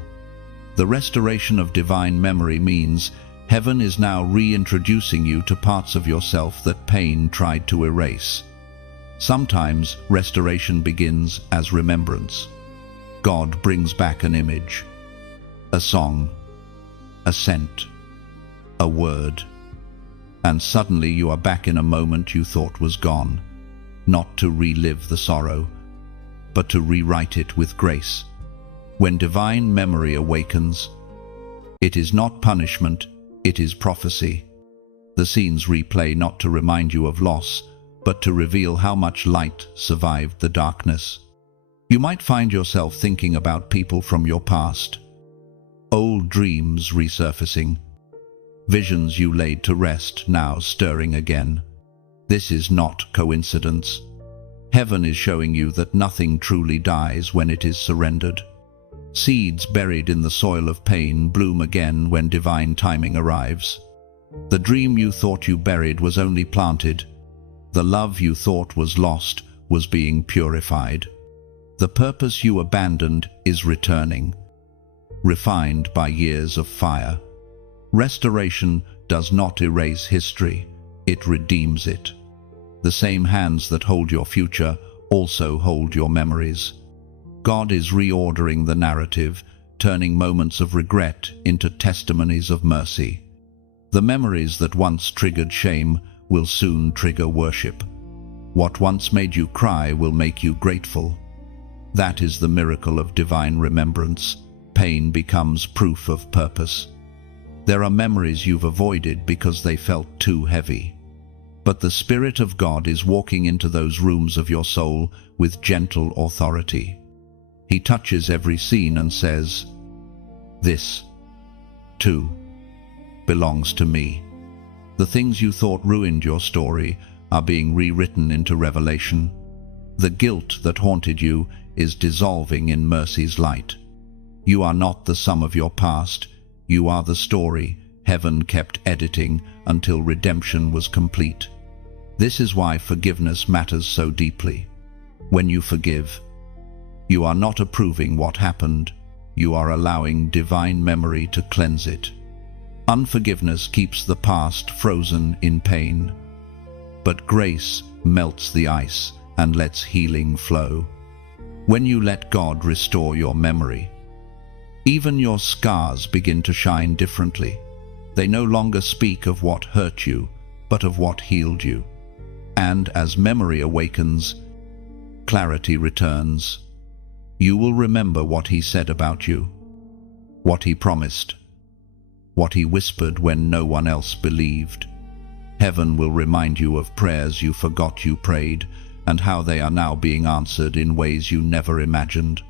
The restoration of divine memory means heaven is now reintroducing you to parts of yourself that pain tried to erase. Sometimes restoration begins as remembrance. God brings back an image, a song, a scent, a word, and suddenly you are back in a moment you thought was gone, not to relive the sorrow, but to rewrite it with grace. When divine memory awakens, it is not punishment, it is prophecy. The scenes replay not to remind you of loss, but to reveal how much light survived the darkness. You might find yourself thinking about people from your past, old dreams resurfacing, visions you laid to rest now stirring again. This is not coincidence. Heaven is showing you that nothing truly dies when it is surrendered. Seeds buried in the soil of pain bloom again when divine timing arrives. The dream you thought you buried was only planted. The love you thought was lost was being purified. The purpose you abandoned is returning, refined by years of fire. Restoration does not erase history, it redeems it. The same hands that hold your future also hold your memories. God is reordering the narrative, turning moments of regret into testimonies of mercy. The memories that once triggered shame will soon trigger worship. What once made you cry will make you grateful. That is the miracle of divine remembrance. Pain becomes proof of purpose. There are memories you've avoided because they felt too heavy. But the Spirit of God is walking into those rooms of your soul with gentle authority. He touches every scene and says, "This, too, belongs to me. The things you thought ruined your story are being rewritten into revelation. The guilt that haunted you is dissolving in mercy's light. You are not the sum of your past. You are the story heaven kept editing until redemption was complete. This is why forgiveness matters so deeply. When you forgive, you are not approving what happened. You are allowing divine memory to cleanse it. Unforgiveness keeps the past frozen in pain. But grace melts the ice and lets healing flow. When you let God restore your memory, even your scars begin to shine differently. They no longer speak of what hurt you, but of what healed you. And as memory awakens, clarity returns. You will remember what He said about you, what He promised, what He whispered when no one else believed. Heaven will remind you of prayers you forgot you prayed, and how they are now being answered in ways you never imagined.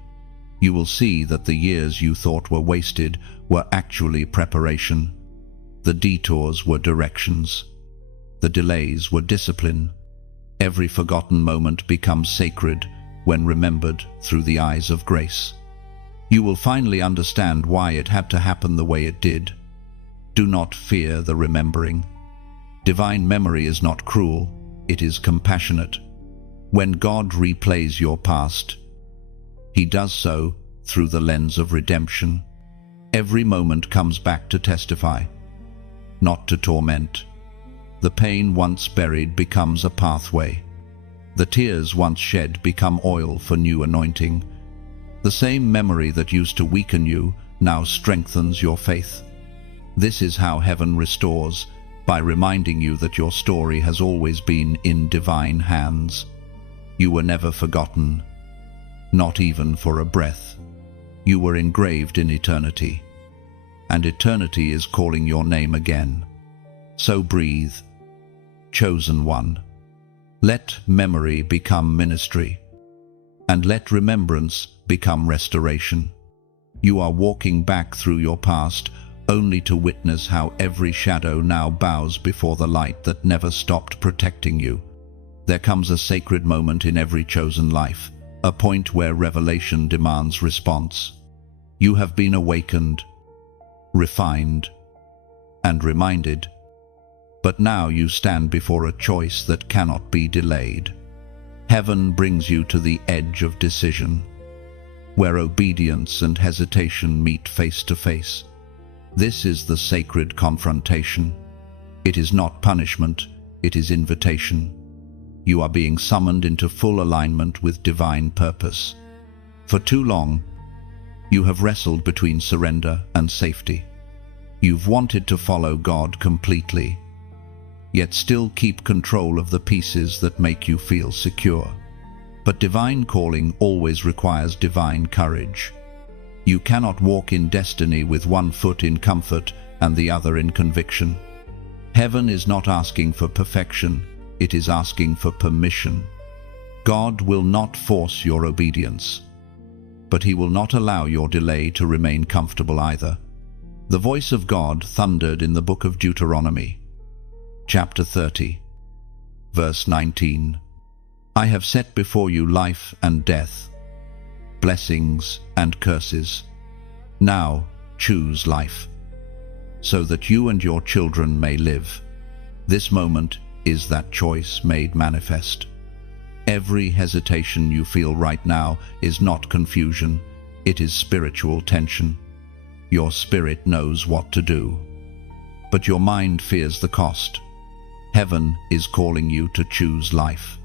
You will see that the years you thought were wasted were actually preparation. The detours were directions. The delays were discipline. Every forgotten moment becomes sacred when remembered through the eyes of grace. You will finally understand why it had to happen the way it did. Do not fear the remembering. Divine memory is not cruel, it is compassionate. When God replays your past, He does so through the lens of redemption. Every moment comes back to testify, not to torment. The pain once buried becomes a pathway. The tears once shed become oil for new anointing. The same memory that used to weaken you now strengthens your faith. This is how heaven restores, by reminding you that your story has always been in divine hands. You were never forgotten, not even for a breath. You were engraved in eternity, and eternity is calling your name again. So breathe, chosen one. Let memory become ministry, and let remembrance become restoration. You are walking back through your past only to witness how every shadow now bows before the light that never stopped protecting you. There comes a sacred moment in every chosen life, a point where revelation demands response. You have been awakened, refined, and reminded. But now you stand before a choice that cannot be delayed. Heaven brings you to the edge of decision, where obedience and hesitation meet face to face. This is the sacred confrontation. It is not punishment, it is invitation. You are being summoned into full alignment with divine purpose. For too long, you have wrestled between surrender and safety. You've wanted to follow God completely, yet still keep control of the pieces that make you feel secure. But divine calling always requires divine courage. You cannot walk in destiny with one foot in comfort and the other in conviction. Heaven is not asking for perfection, it is asking for permission. God will not force your obedience, but He will not allow your delay to remain comfortable either. The voice of God thundered in the book of Deuteronomy, chapter 30, verse 19. I have set before you life and death, blessings and curses. Now choose life, so that you and your children may live. This moment is that choice made manifest. Every hesitation you feel right now is not confusion, it is spiritual tension. Your spirit knows what to do, but your mind fears the cost. Heaven is calling you to choose life.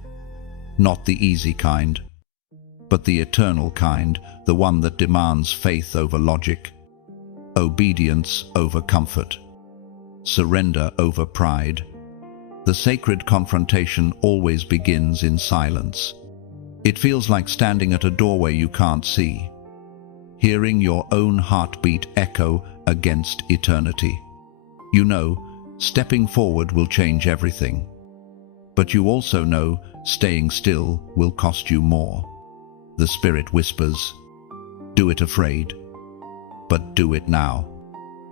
Not the easy kind, but the eternal kind, the one that demands faith over logic, obedience over comfort, surrender over pride. The sacred confrontation always begins in silence. It feels like standing at a doorway you can't see, hearing your own heartbeat echo against eternity. You know, stepping forward will change everything. But you also know staying still will cost you more. The Spirit whispers, do it afraid, but do it now.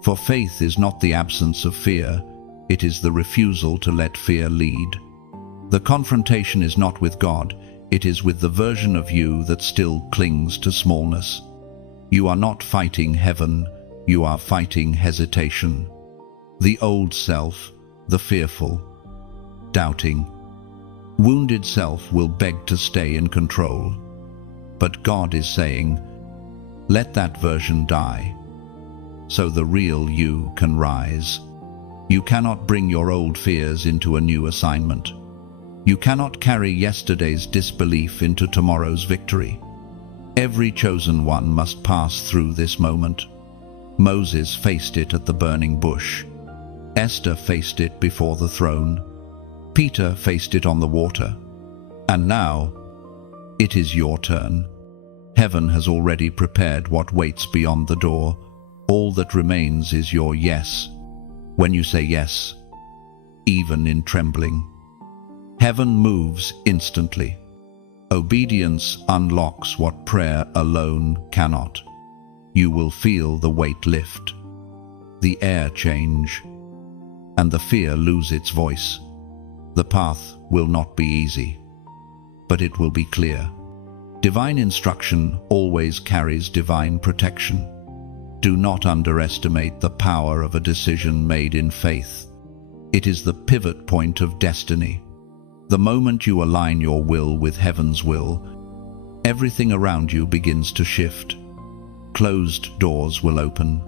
For faith is not the absence of fear, it is the refusal to let fear lead. The confrontation is not with God, it is with the version of you that still clings to smallness. You are not fighting heaven, you are fighting hesitation. The old self, the fearful, doubting, wounded self will beg to stay in control. But God is saying, let that version die, so the real you can rise. You cannot bring your old fears into a new assignment. You cannot carry yesterday's disbelief into tomorrow's victory. Every chosen one must pass through this moment. Moses faced it at the burning bush. Esther faced it before the throne. Peter faced it on the water. And now, it is your turn. Heaven has already prepared what waits beyond the door. All that remains is your yes. When you say yes, even in trembling, heaven moves instantly. Obedience unlocks what prayer alone cannot. You will feel the weight lift, the air change, and the fear lose its voice. The path will not be easy, but it will be clear. Divine instruction always carries divine protection. Do not underestimate the power of a decision made in faith. It is the pivot point of destiny. The moment you align your will with heaven's will, everything around you begins to shift. Closed doors will open,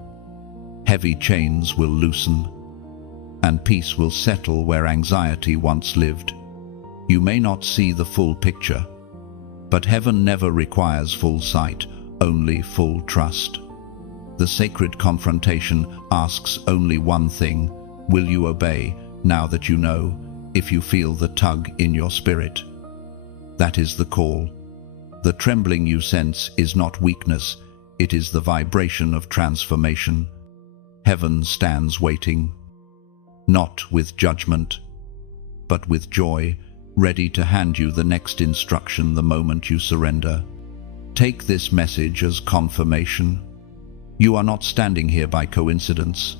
heavy chains will loosen, and peace will settle where anxiety once lived. You may not see the full picture, but heaven never requires full sight, only full trust. The sacred confrontation asks only one thing: will you obey now that you know, if you feel the tug in your spirit? That is the call. The trembling you sense is not weakness, it is the vibration of transformation. Heaven stands waiting, not with judgment, but with joy, ready to hand you the next instruction the moment you surrender. Take this message as confirmation. You are not standing here by coincidence.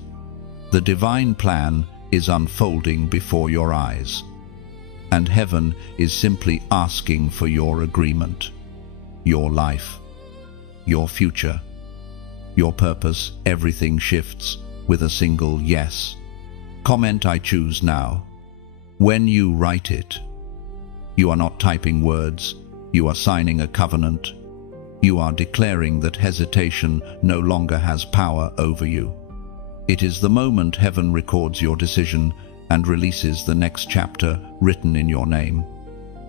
The divine plan is unfolding before your eyes, and heaven is simply asking for your agreement. Your life, your future, your purpose, everything shifts with a single yes. Comment, I choose now. When you write it, you are not typing words, you are signing a covenant. You are declaring that hesitation no longer has power over you. It is the moment heaven records your decision and releases the next chapter written in your name.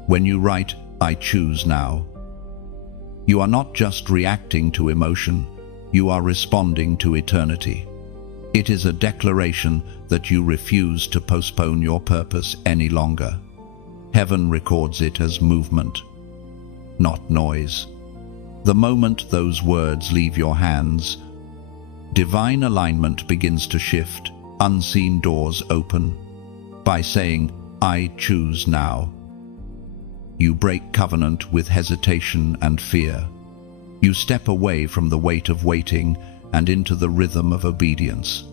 When you write, I choose now, you are not just reacting to emotion, you are responding to eternity. It is a declaration that you refuse to postpone your purpose any longer. Heaven records it as movement, not noise. The moment those words leave your hands, divine alignment begins to shift, unseen doors open. By saying, I choose now, you break covenant with hesitation and fear. You step away from the weight of waiting and into the rhythm of obedience.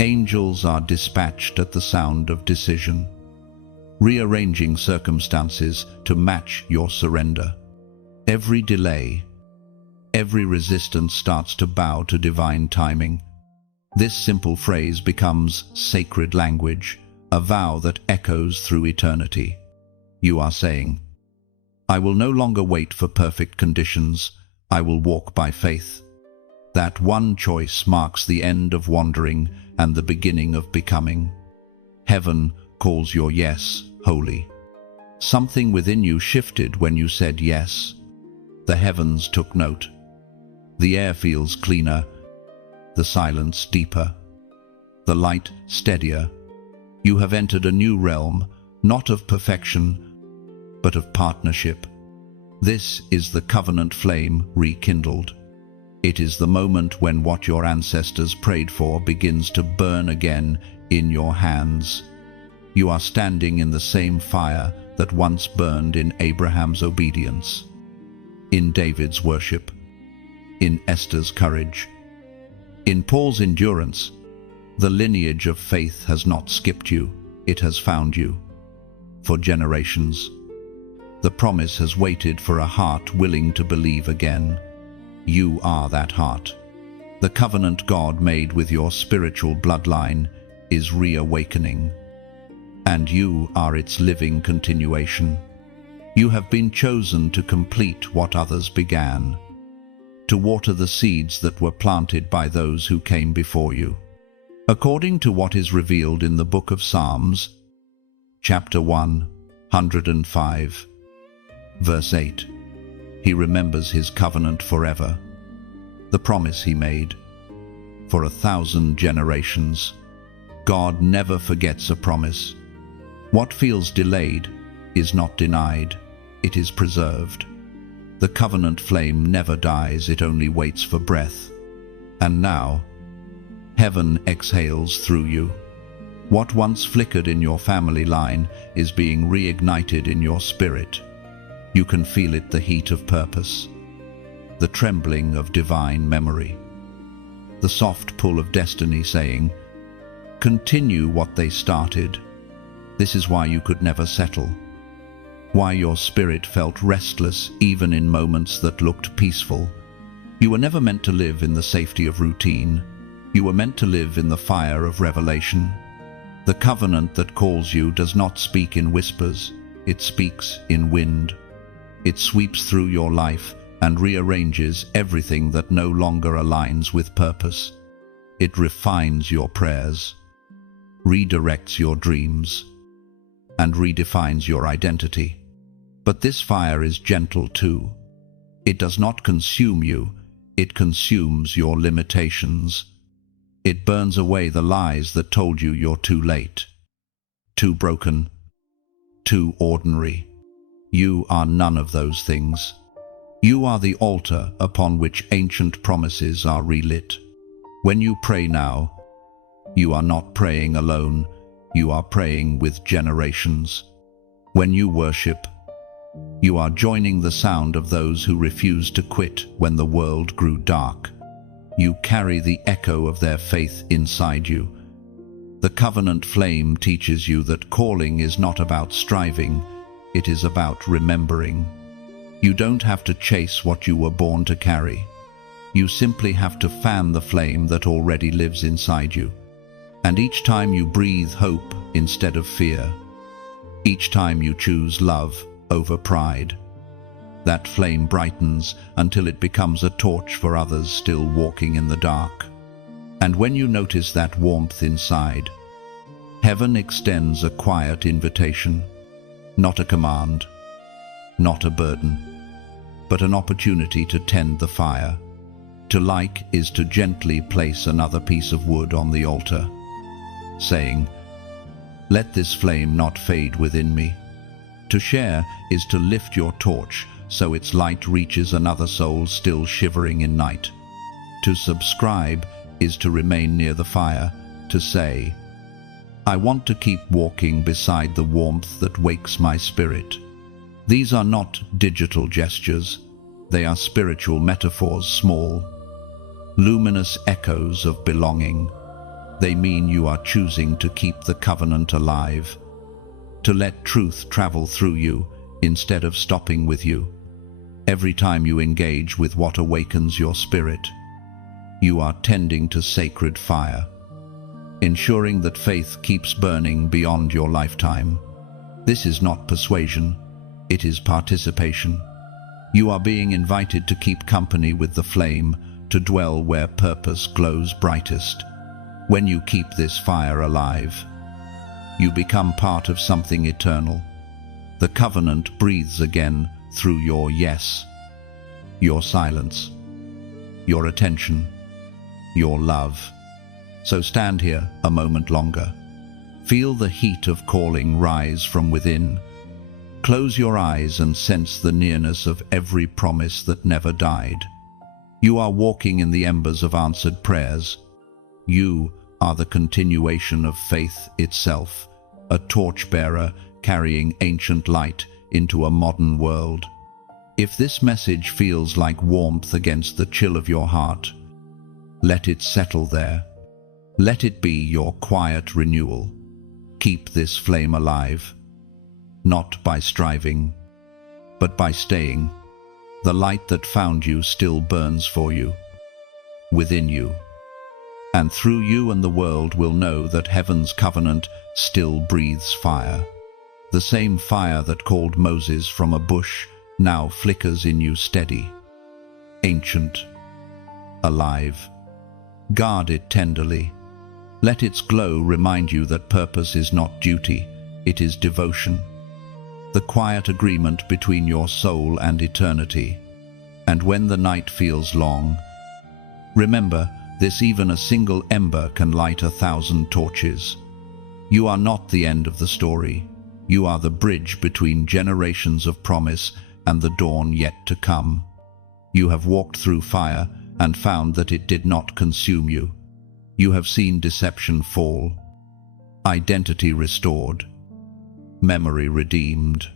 Angels are dispatched at the sound of decision, rearranging circumstances to match your surrender. Every delay, every resistance starts to bow to divine timing. This simple phrase becomes sacred language, a vow that echoes through eternity. You are saying, I will no longer wait for perfect conditions, I will walk by faith. That one choice marks the end of wandering and the beginning of becoming. Heaven calls your yes holy. Something within you shifted when you said yes. The heavens took note. The air feels cleaner, the silence deeper, the light steadier. You have entered a new realm, not of perfection, but of partnership. This is the covenant flame rekindled. It is the moment when what your ancestors prayed for begins to burn again in your hands. You are standing in the same fire that once burned in Abraham's obedience, in David's worship, in Esther's courage. In Paul's endurance, the lineage of faith has not skipped you, it has found you. For generations, the promise has waited for a heart willing to believe again. You are that heart. The covenant God made with your spiritual bloodline is reawakening, and you are its living continuation. You have been chosen to complete what others began, to water the seeds that were planted by those who came before you. According to what is revealed in the book of Psalms, chapter 105, verse 8, he remembers his covenant forever, the promise he made for 1,000 generations. God never forgets a promise. What feels delayed is not denied, it is preserved. The covenant flame never dies, it only waits for breath. And now, heaven exhales through you. What once flickered in your family line is being reignited in your spirit. You can feel it, the heat of purpose, the trembling of divine memory, the soft pull of destiny saying, continue what they started. This is why you could never settle, why your spirit felt restless even in moments that looked peaceful. You were never meant to live in the safety of routine. You were meant to live in the fire of revelation. The covenant that calls you does not speak in whispers, it speaks in wind. It sweeps through your life and rearranges everything that no longer aligns with purpose. It refines your prayers, redirects your dreams, and redefines your identity. But this fire is gentle too. It does not consume you, it consumes your limitations. It burns away the lies that told you you're too late, too broken, too ordinary. You are none of those things. You are the altar upon which ancient promises are relit. When you pray now, you are not praying alone, you are praying with generations. When you worship, you are joining the sound of those who refused to quit when the world grew dark. You carry the echo of their faith inside you. The covenant flame teaches you that calling is not about striving, it is about remembering. You don't have to chase what you were born to carry. You simply have to fan the flame that already lives inside you. And each time you breathe hope instead of fear, each time you choose love over pride, that flame brightens until it becomes a torch for others still walking in the dark. And when you notice that warmth inside, heaven extends a quiet invitation, not a command, not a burden, but an opportunity to tend the fire. To like is to gently place another piece of wood on the altar, saying, let this flame not fade within me. To share is to lift your torch so its light reaches another soul still shivering in night. To subscribe is to remain near the fire, to say, I want to keep walking beside the warmth that wakes my spirit. These are not digital gestures, they are spiritual metaphors, small, luminous echoes of belonging. They mean you are choosing to keep the covenant alive, to let truth travel through you instead of stopping with you. Every time you engage with what awakens your spirit, you are tending to sacred fire, ensuring that faith keeps burning beyond your lifetime. This is not persuasion, it is participation. You are being invited to keep company with the flame, to dwell where purpose glows brightest. When you keep this fire alive, you become part of something eternal. The covenant breathes again through your yes, your silence, your attention, your love. So stand here a moment longer. Feel the heat of calling rise from within. Close your eyes and sense the nearness of every promise that never died. You are walking in the embers of answered prayers. You are the continuation of faith itself, a torchbearer carrying ancient light into a modern world. If this message feels like warmth against the chill of your heart, Let it settle there. Let it be your quiet renewal. Keep this flame alive, not by striving, but by staying. The light that found you still burns for you, within you. And through you and the world will know that heaven's covenant still breathes fire. The same fire that called Moses from a bush now flickers in you steady, ancient, alive. Guard it tenderly. Let its glow remind you that purpose is not duty, it is devotion. The quiet agreement between your soul and eternity. And when the night feels long, remember this: even a single ember can light 1,000 torches. You are not the end of the story. You are the bridge between generations of promise and the dawn yet to come. You have walked through fire and found that it did not consume you. You have seen deception fall, identity restored, memory redeemed.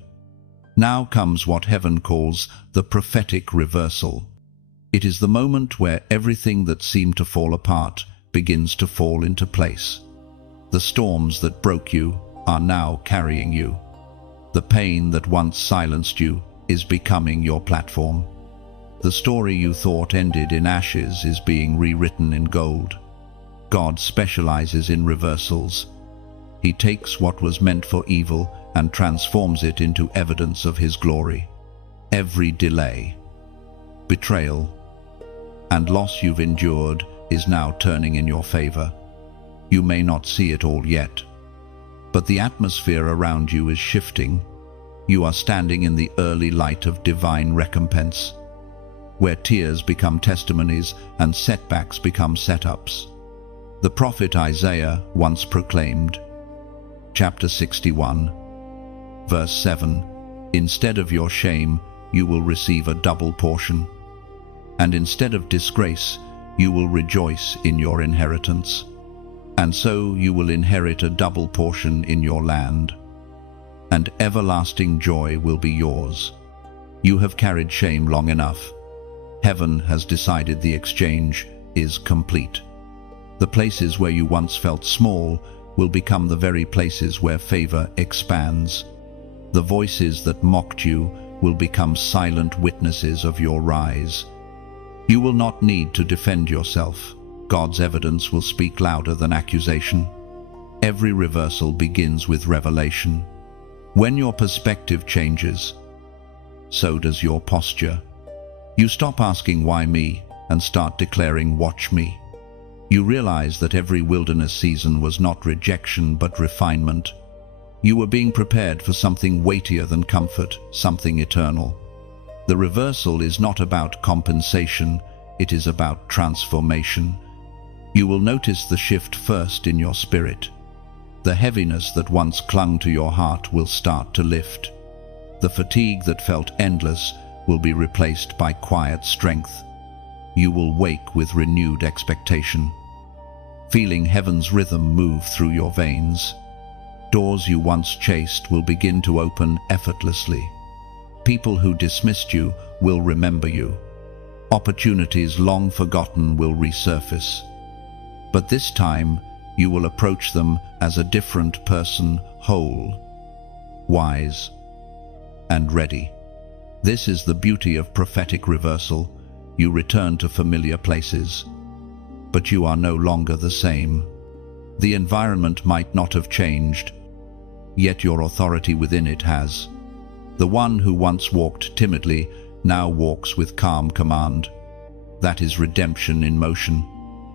Now comes what heaven calls the prophetic reversal. It is the moment where everything that seemed to fall apart begins to fall into place. The storms that broke you are now carrying you. The pain that once silenced you is becoming your platform. The story you thought ended in ashes is being rewritten in gold. God specializes in reversals. He takes what was meant for evil and transforms it into evidence of His glory. Every delay, betrayal, and loss you've endured is now turning in your favor. You may not see it all yet, but the atmosphere around you is shifting. You are standing in the early light of divine recompense, where tears become testimonies and setbacks become setups. The prophet Isaiah once proclaimed, chapter 61, verse 7, "Instead of your shame, you will receive a double portion, and instead of disgrace, you will rejoice in your inheritance. And so you will inherit a double portion in your land, and everlasting joy will be yours. You have carried shame long enough. Heaven has decided the exchange is complete. The places where you once felt small will become the very places where favor expands. The voices that mocked you will become silent witnesses of your rise. You will not need to defend yourself. God's evidence will speak louder than accusation. Every reversal begins with revelation. When your perspective changes, so does your posture. You stop asking why me and start declaring watch me. You realize that every wilderness season was not rejection but refinement. You were being prepared for something weightier than comfort, something eternal. The reversal is not about compensation, it is about transformation. You will notice the shift first in your spirit. The heaviness that once clung to your heart will start to lift. The fatigue that felt endless will be replaced by quiet strength. You will wake with renewed expectation, feeling heaven's rhythm move through your veins. Doors you once chased will begin to open effortlessly. People who dismissed you will remember you. Opportunities long forgotten will resurface. But this time, you will approach them as a different person, whole, wise, and ready. This is the beauty of prophetic reversal. You return to familiar places, but you are no longer the same. The environment might not have changed, yet your authority within it has. The one who once walked timidly now walks with calm command. That is redemption in motion.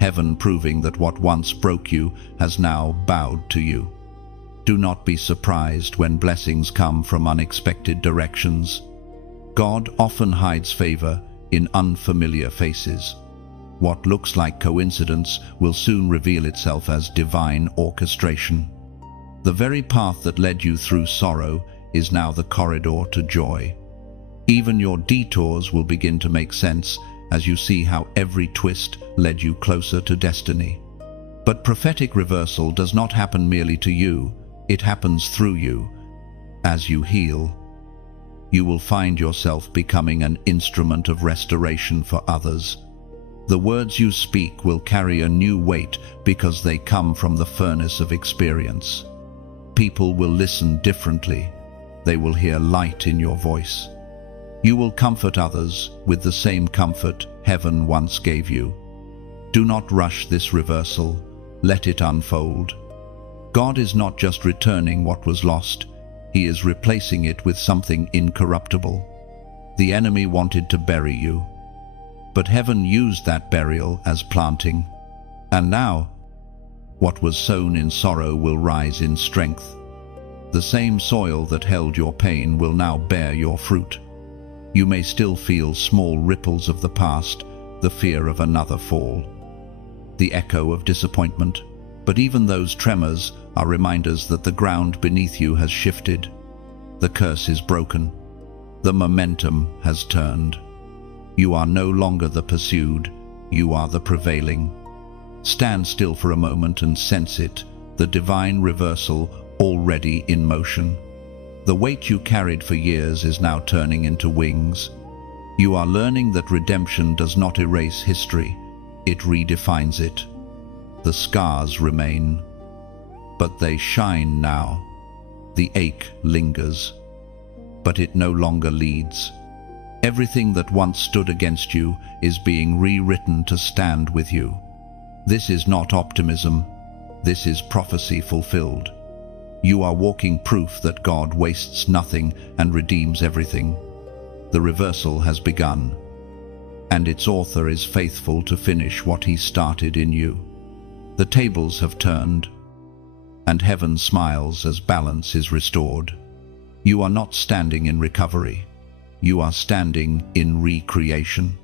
Heaven proving that what once broke you has now bowed to you. Do not be surprised when blessings come from unexpected directions. God often hides favor in unfamiliar faces. What looks like coincidence will soon reveal itself as divine orchestration. The very path that led you through sorrow is now the corridor to joy. Even your detours will begin to make sense as you see how every twist led you closer to destiny. But prophetic reversal does not happen merely to you, it happens through you. As you heal, you will find yourself becoming an instrument of restoration for others. The words you speak will carry a new weight because they come from the furnace of experience. People will listen differently. They will hear light in your voice. You will comfort others with the same comfort heaven once gave you. Do not rush this reversal. Let it unfold. God is not just returning what was lost. He is replacing it with something incorruptible. The enemy wanted to bury you, but heaven used that burial as planting. And now, what was sown in sorrow will rise in strength. The same soil that held your pain will now bear your fruit. You may still feel small ripples of the past, the fear of another fall, the echo of disappointment, but even those tremors are reminders that the ground beneath you has shifted. The curse is broken. The momentum has turned. You are no longer the pursued, you are the prevailing. Stand still for a moment and sense it, the divine reversal already in motion. The weight you carried for years is now turning into wings. You are learning that redemption does not erase history, it redefines it. The scars remain, but they shine now. The ache lingers, but it no longer leads. Everything that once stood against you is being rewritten to stand with you. This is not optimism, this is prophecy fulfilled. You are walking proof that God wastes nothing and redeems everything. The reversal has begun, and its author is faithful to finish what he started in you. The tables have turned, and heaven smiles as balance is restored. You are not standing in recovery. You are standing in recreation.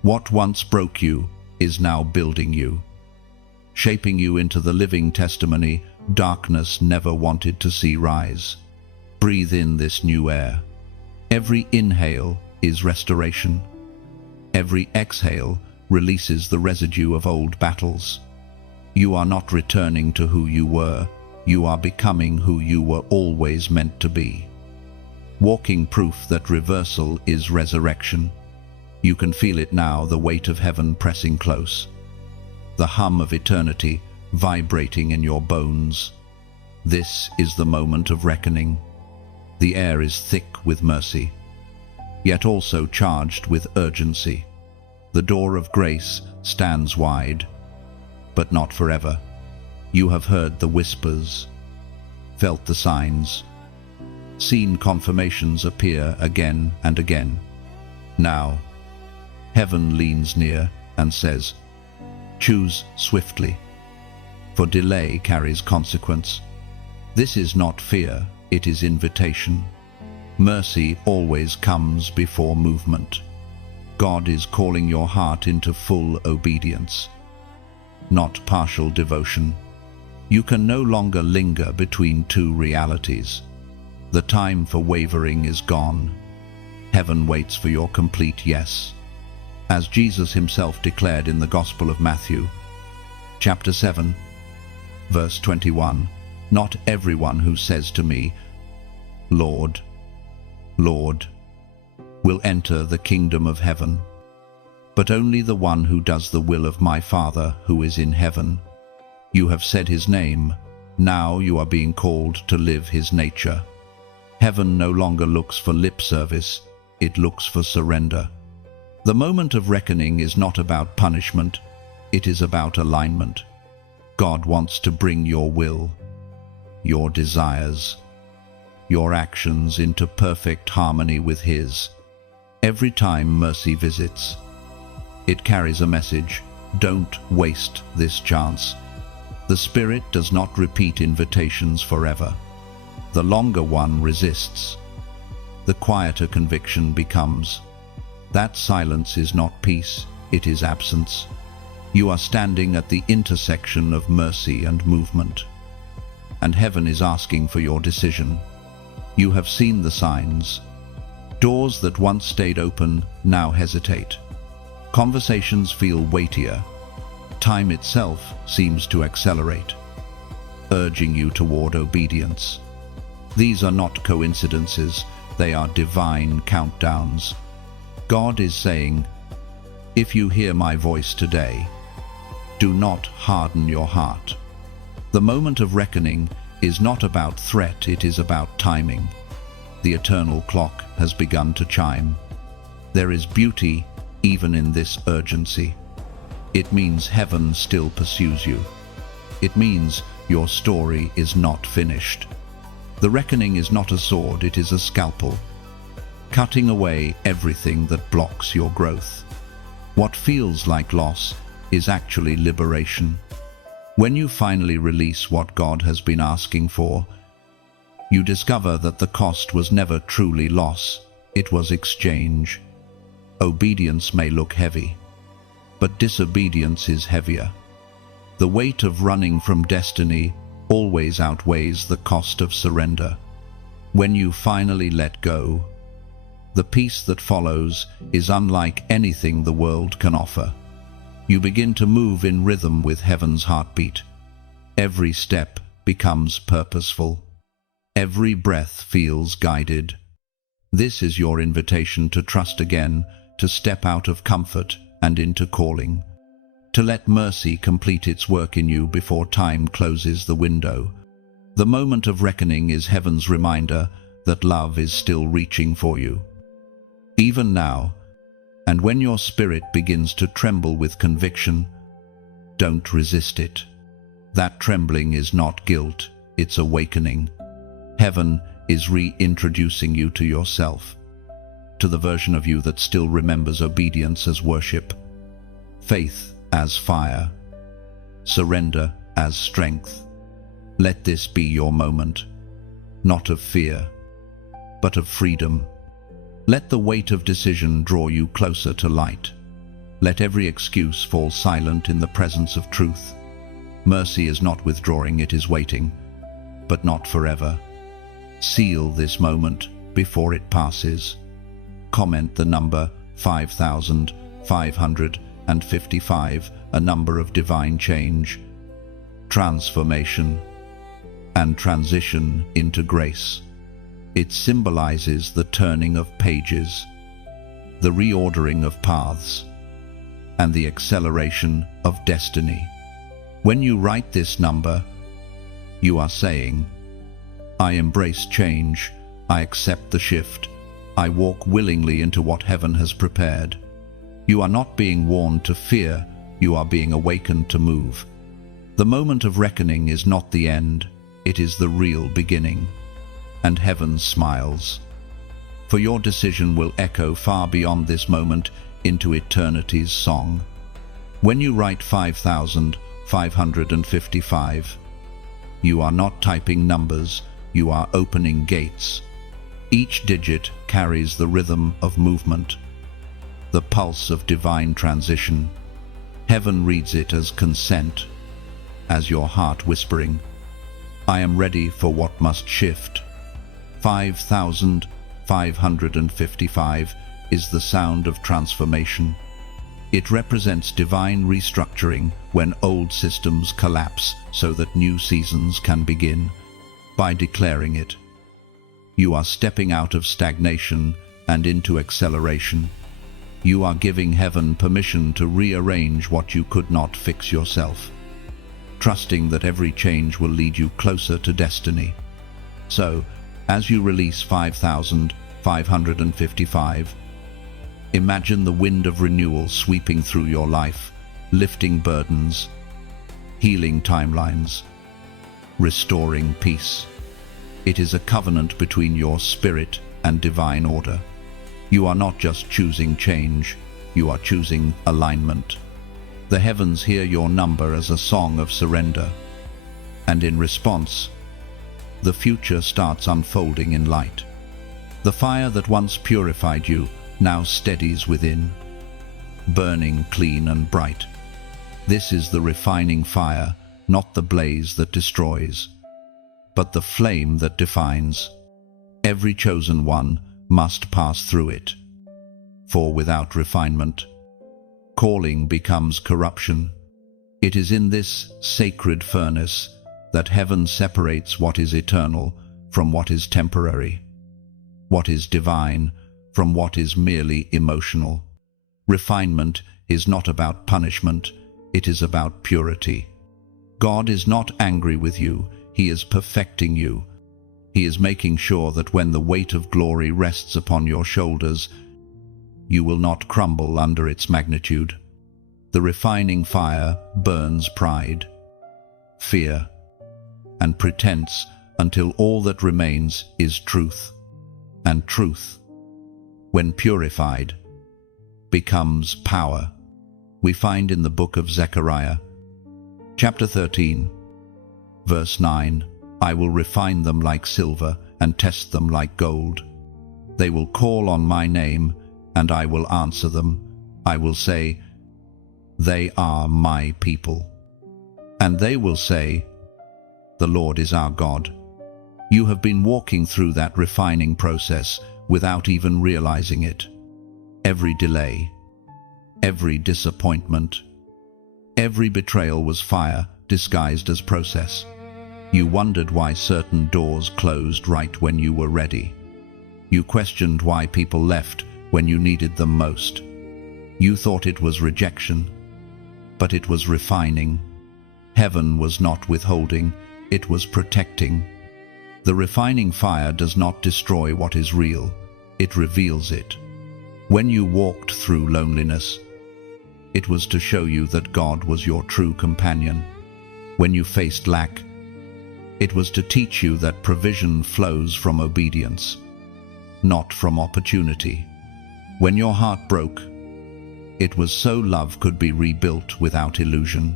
What once broke you is now building you, shaping you into the living testimony darkness never wanted to see rise. Breathe in this new air. Every inhale is restoration. Every exhale releases the residue of old battles. You are not returning to who you were. You are becoming who you were always meant to be. Walking proof that reversal is resurrection. You can feel it now, the weight of heaven pressing close. The hum of eternity vibrating in your bones. This is the moment of reckoning. The air is thick with mercy, yet also charged with urgency. The door of grace stands wide, but not forever. You have heard the whispers, felt the signs, seen confirmations appear again and again. Now, heaven leans near and says, choose swiftly, for delay carries consequence. This is not fear, it is invitation. Mercy always comes before movement. God is calling your heart into full obedience, not partial devotion. You can no longer linger between two realities. The time for wavering is gone. Heaven waits for your complete yes. As Jesus himself declared in the Gospel of Matthew, chapter 7, verse 21, not everyone who says to me, Lord, Lord, will enter the kingdom of heaven, but only the one who does the will of my Father who is in heaven. You have said his name, now you are being called to live his nature. Heaven no longer looks for lip service, it looks for surrender. The moment of reckoning is not about punishment, it is about alignment. God wants to bring your will, your desires, your actions into perfect harmony with his. Every time mercy visits, it carries a message: don't waste this chance. The Spirit does not repeat invitations forever. The longer one resists, the quieter conviction becomes. That silence is not peace, it is absence. You are standing at the intersection of mercy and movement, and heaven is asking for your decision. You have seen the signs. Doors that once stayed open now hesitate. Conversations feel weightier. Time itself seems to accelerate, urging you toward obedience. These are not coincidences, they are divine countdowns. God is saying, If you hear my voice today, do not harden your heart. The moment of reckoning is not about threat, it is about timing. The eternal clock has begun to chime. There is beauty even in this urgency. It means heaven still pursues you. It means your story is not finished. The reckoning is not a sword, it is a scalpel, cutting away everything that blocks your growth. What feels like loss is actually liberation. When you finally release what God has been asking for, you discover that the cost was never truly loss, it was exchange. Obedience may look heavy, but disobedience is heavier. The weight of running from destiny always outweighs the cost of surrender. When you finally let go, the peace that follows is unlike anything the world can offer. You begin to move in rhythm with heaven's heartbeat. Every step becomes purposeful. Every breath feels guided. This is your invitation to trust again, to step out of comfort and into calling, to let mercy complete its work in you before time closes the window. The moment of reckoning is heaven's reminder that love is still reaching for you. Even now, and when your spirit begins to tremble with conviction, don't resist it. That trembling is not guilt, it's awakening. Heaven is reintroducing you to yourself, to the version of you that still remembers obedience as worship, faith as fire, surrender as strength. Let this be your moment, not of fear, but of freedom. Let the weight of decision draw you closer to light. Let every excuse fall silent in the presence of truth. Mercy is not withdrawing, it is waiting, but not forever. Seal this moment before it passes. Comment the number 5,555, a number of divine change, transformation, and transition into grace. It symbolizes the turning of pages, the reordering of paths, and the acceleration of destiny. When you write this number, you are saying, I embrace change, I accept the shift, I walk willingly into what heaven has prepared. You are not being warned to fear, you are being awakened to move. The moment of reckoning is not the end, it is the real beginning. And heaven smiles. For your decision will echo far beyond this moment into eternity's song. When you write 5,555, you are not typing numbers, you are opening gates. Each digit carries the rhythm of movement, the pulse of divine transition. Heaven reads it as consent, as your heart whispering, I am ready for what must shift. 5,555 is the sound of transformation. It represents divine restructuring when old systems collapse so that new seasons can begin. By declaring it, you are stepping out of stagnation and into acceleration. You are giving heaven permission to rearrange what you could not fix yourself, trusting that every change will lead you closer to destiny. So, as you release 5,555, imagine the wind of renewal sweeping through your life, lifting burdens, healing timelines, restoring peace. It is a covenant between your spirit and divine order. You are not just choosing change, you are choosing alignment. The heavens hear your number as a song of surrender, and in response, the future starts unfolding in light. The fire that once purified you now steadies within, burning clean and bright. This is the refining fire, not the blaze that destroys, but the flame that defines. Every chosen one must pass through it, for without refinement, calling becomes corruption. It is in this sacred furnace that heaven separates what is eternal from what is temporary, what is divine from what is merely emotional. Refinement is not about punishment, it is about purity. God is not angry with you, He is perfecting you. He is making sure that when the weight of glory rests upon your shoulders, you will not crumble under its magnitude. The refining fire burns pride, fear, and pretense until all that remains is truth. And truth, when purified, becomes power. We find in the book of Zechariah, chapter 13, verse 9, I will refine them like silver and test them like gold. They will call on my name, and I will answer them. I will say, they are my people. And they will say, the Lord is our God. You have been walking through that refining process without even realizing it. Every delay, every disappointment, every betrayal was fire disguised as process. You wondered why certain doors closed right when you were ready. You questioned why people left when you needed them most. You thought it was rejection, but it was refining. Heaven was not withholding, it was protecting. The refining fire does not destroy what is real, it reveals it. When you walked through loneliness, it was to show you that God was your true companion. When you faced lack, it was to teach you that provision flows from obedience, not from opportunity. When your heart broke, it was so love could be rebuilt without illusion.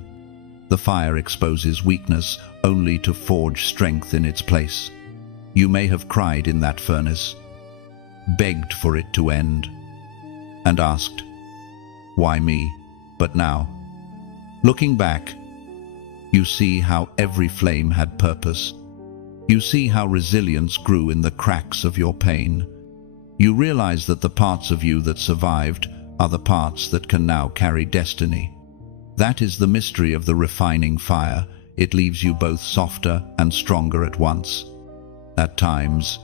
The fire exposes weakness only to forge strength in its place. You may have cried in that furnace, begged for it to end, and asked, why me? But now, looking back, you see how every flame had purpose. You see how resilience grew in the cracks of your pain. You realize that the parts of you that survived are the parts that can now carry destiny. That is the mystery of the refining fire. It leaves you both softer and stronger at once. At times,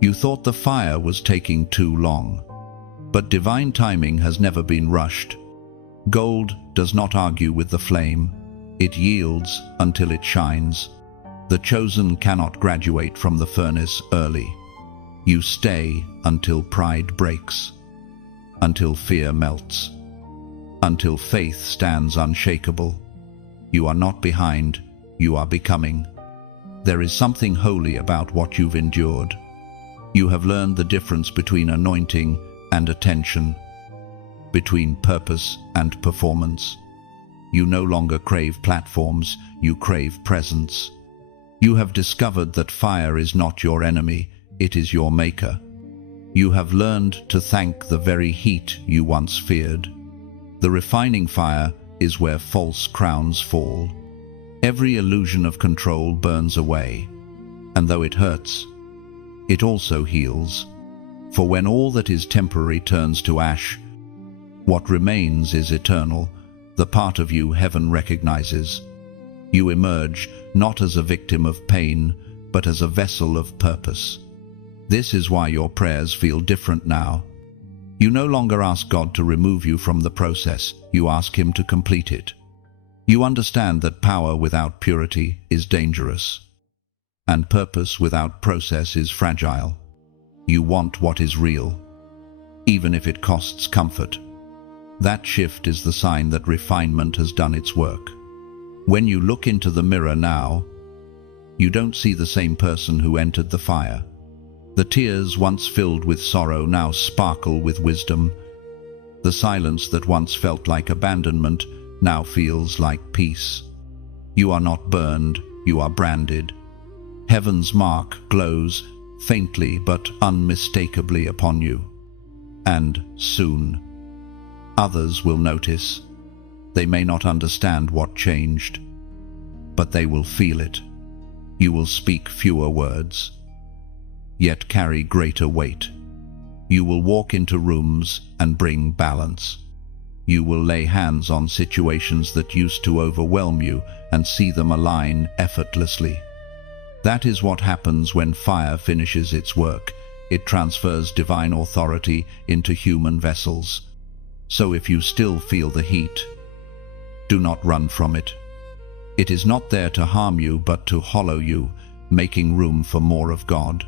you thought the fire was taking too long. But divine timing has never been rushed. Gold does not argue with the flame. It yields until it shines. The chosen cannot graduate from the furnace early. You stay until pride breaks, until fear melts, until faith stands unshakable. You are not behind, you are becoming. There is something holy about what you've endured. You have learned the difference between anointing and attention, between purpose and performance. You no longer crave platforms, you crave presence. You have discovered that fire is not your enemy, it is your maker. You have learned to thank the very heat you once feared. The refining fire is where false crowns fall. Every illusion of control burns away, and though it hurts, it also heals. For when all that is temporary turns to ash, what remains is eternal, the part of you heaven recognizes. You emerge not as a victim of pain, but as a vessel of purpose. This is why your prayers feel different now. You no longer ask God to remove you from the process, you ask Him to complete it. You understand that power without purity is dangerous, and purpose without process is fragile. You want what is real, even if it costs comfort. That shift is the sign that refinement has done its work. When you look into the mirror now, you don't see the same person who entered the fire. The tears once filled with sorrow now sparkle with wisdom. The silence that once felt like abandonment now feels like peace. You are not burned, you are branded. Heaven's mark glows faintly but unmistakably upon you. And soon, others will notice. They may not understand what changed, but they will feel it. You will speak fewer words, yet carry greater weight. You will walk into rooms and bring balance. You will lay hands on situations that used to overwhelm you and see them align effortlessly. That is what happens when fire finishes its work. It transfers divine authority into human vessels. So if you still feel the heat, do not run from it. It is not there to harm you, but to hollow you, making room for more of God.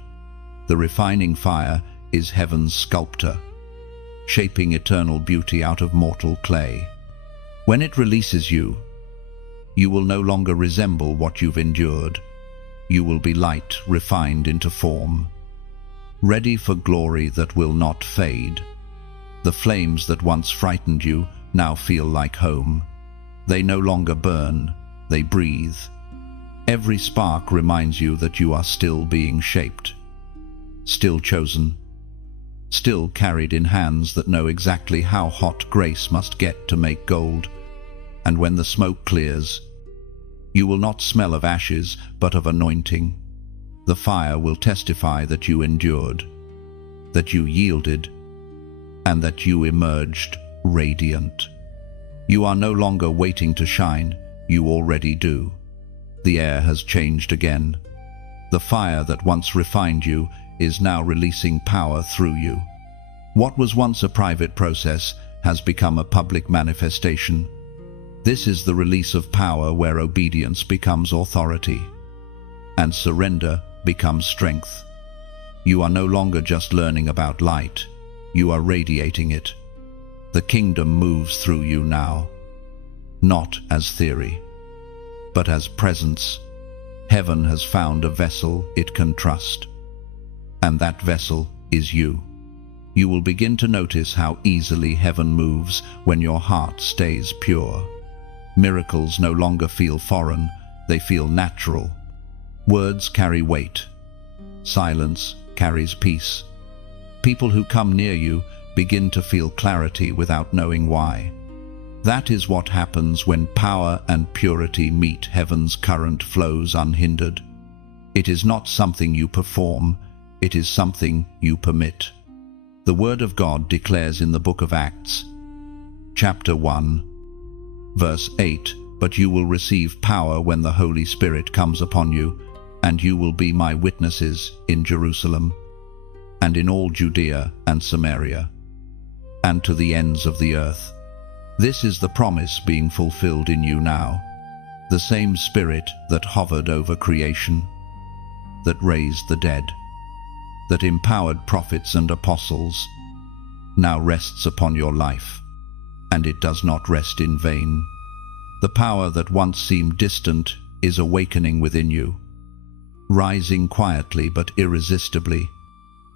The refining fire is heaven's sculptor, shaping eternal beauty out of mortal clay. When it releases you, you will no longer resemble what you've endured. You will be light, refined into form, ready for glory that will not fade. The flames that once frightened you now feel like home. They no longer burn, they breathe. Every spark reminds you that you are still being shaped, still chosen, still carried in hands that know exactly how hot grace must get to make gold. And when the smoke clears, you will not smell of ashes, but of anointing. The fire will testify that you endured, that you yielded, and that you emerged radiant. You are no longer waiting to shine, you already do. The air has changed again. The fire that once refined you is now releasing power through you. What was once a private process has become a public manifestation. This is the release of power where obedience becomes authority and surrender becomes strength. You are no longer just learning about light, you are radiating it. The kingdom moves through you now, not as theory, but as presence. Heaven has found a vessel it can trust, and that vessel is you. You will begin to notice how easily heaven moves when your heart stays pure. Miracles no longer feel foreign, they feel natural. Words carry weight. Silence carries peace. People who come near you begin to feel clarity without knowing why. That is what happens when power and purity meet. Heaven's current flows unhindered. It is not something you perform, it is something you permit. The Word of God declares in the book of Acts, chapter 1, verse 8, "But you will receive power when the Holy Spirit comes upon you, and you will be my witnesses in Jerusalem, and in all Judea and Samaria, and to the ends of the earth." This is the promise being fulfilled in you now. The same Spirit that hovered over creation, that raised the dead, that empowered prophets and apostles, now rests upon your life, and it does not rest in vain. The power that once seemed distant is awakening within you, rising quietly but irresistibly.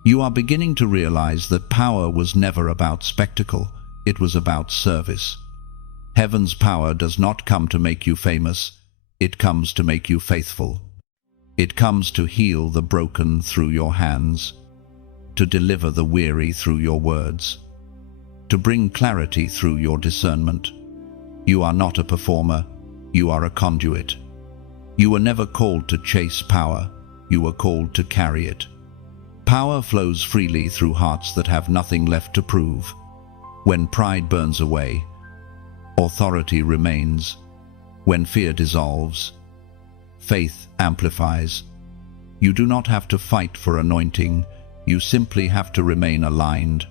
You are beginning to realize that power was never about spectacle, it was about service. Heaven's power does not come to make you famous, it comes to make you faithful. It comes to heal the broken through your hands, to deliver the weary through your words, to bring clarity through your discernment. You are not a performer, you are a conduit. You were never called to chase power, you were called to carry it. Power flows freely through hearts that have nothing left to prove. When pride burns away, authority remains. When fear dissolves, faith amplifies. You do not have to fight for anointing, you simply have to remain aligned.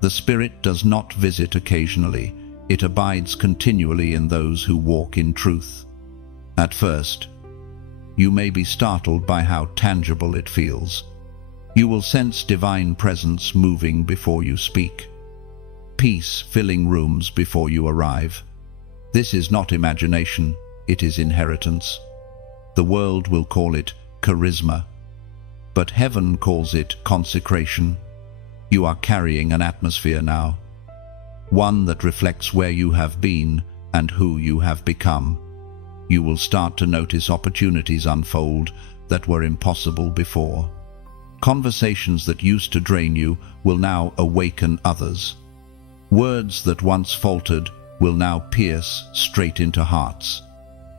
The Spirit does not visit occasionally, it abides continually in those who walk in truth. At first, you may be startled by how tangible it feels. You will sense divine presence moving before you speak, peace filling rooms before you arrive. This is not imagination, it is inheritance. The world will call it charisma, but heaven calls it consecration. You are carrying an atmosphere now, one that reflects where you have been and who you have become. You will start to notice opportunities unfold that were impossible before. Conversations that used to drain you will now awaken others. Words that once faltered will now pierce straight into hearts.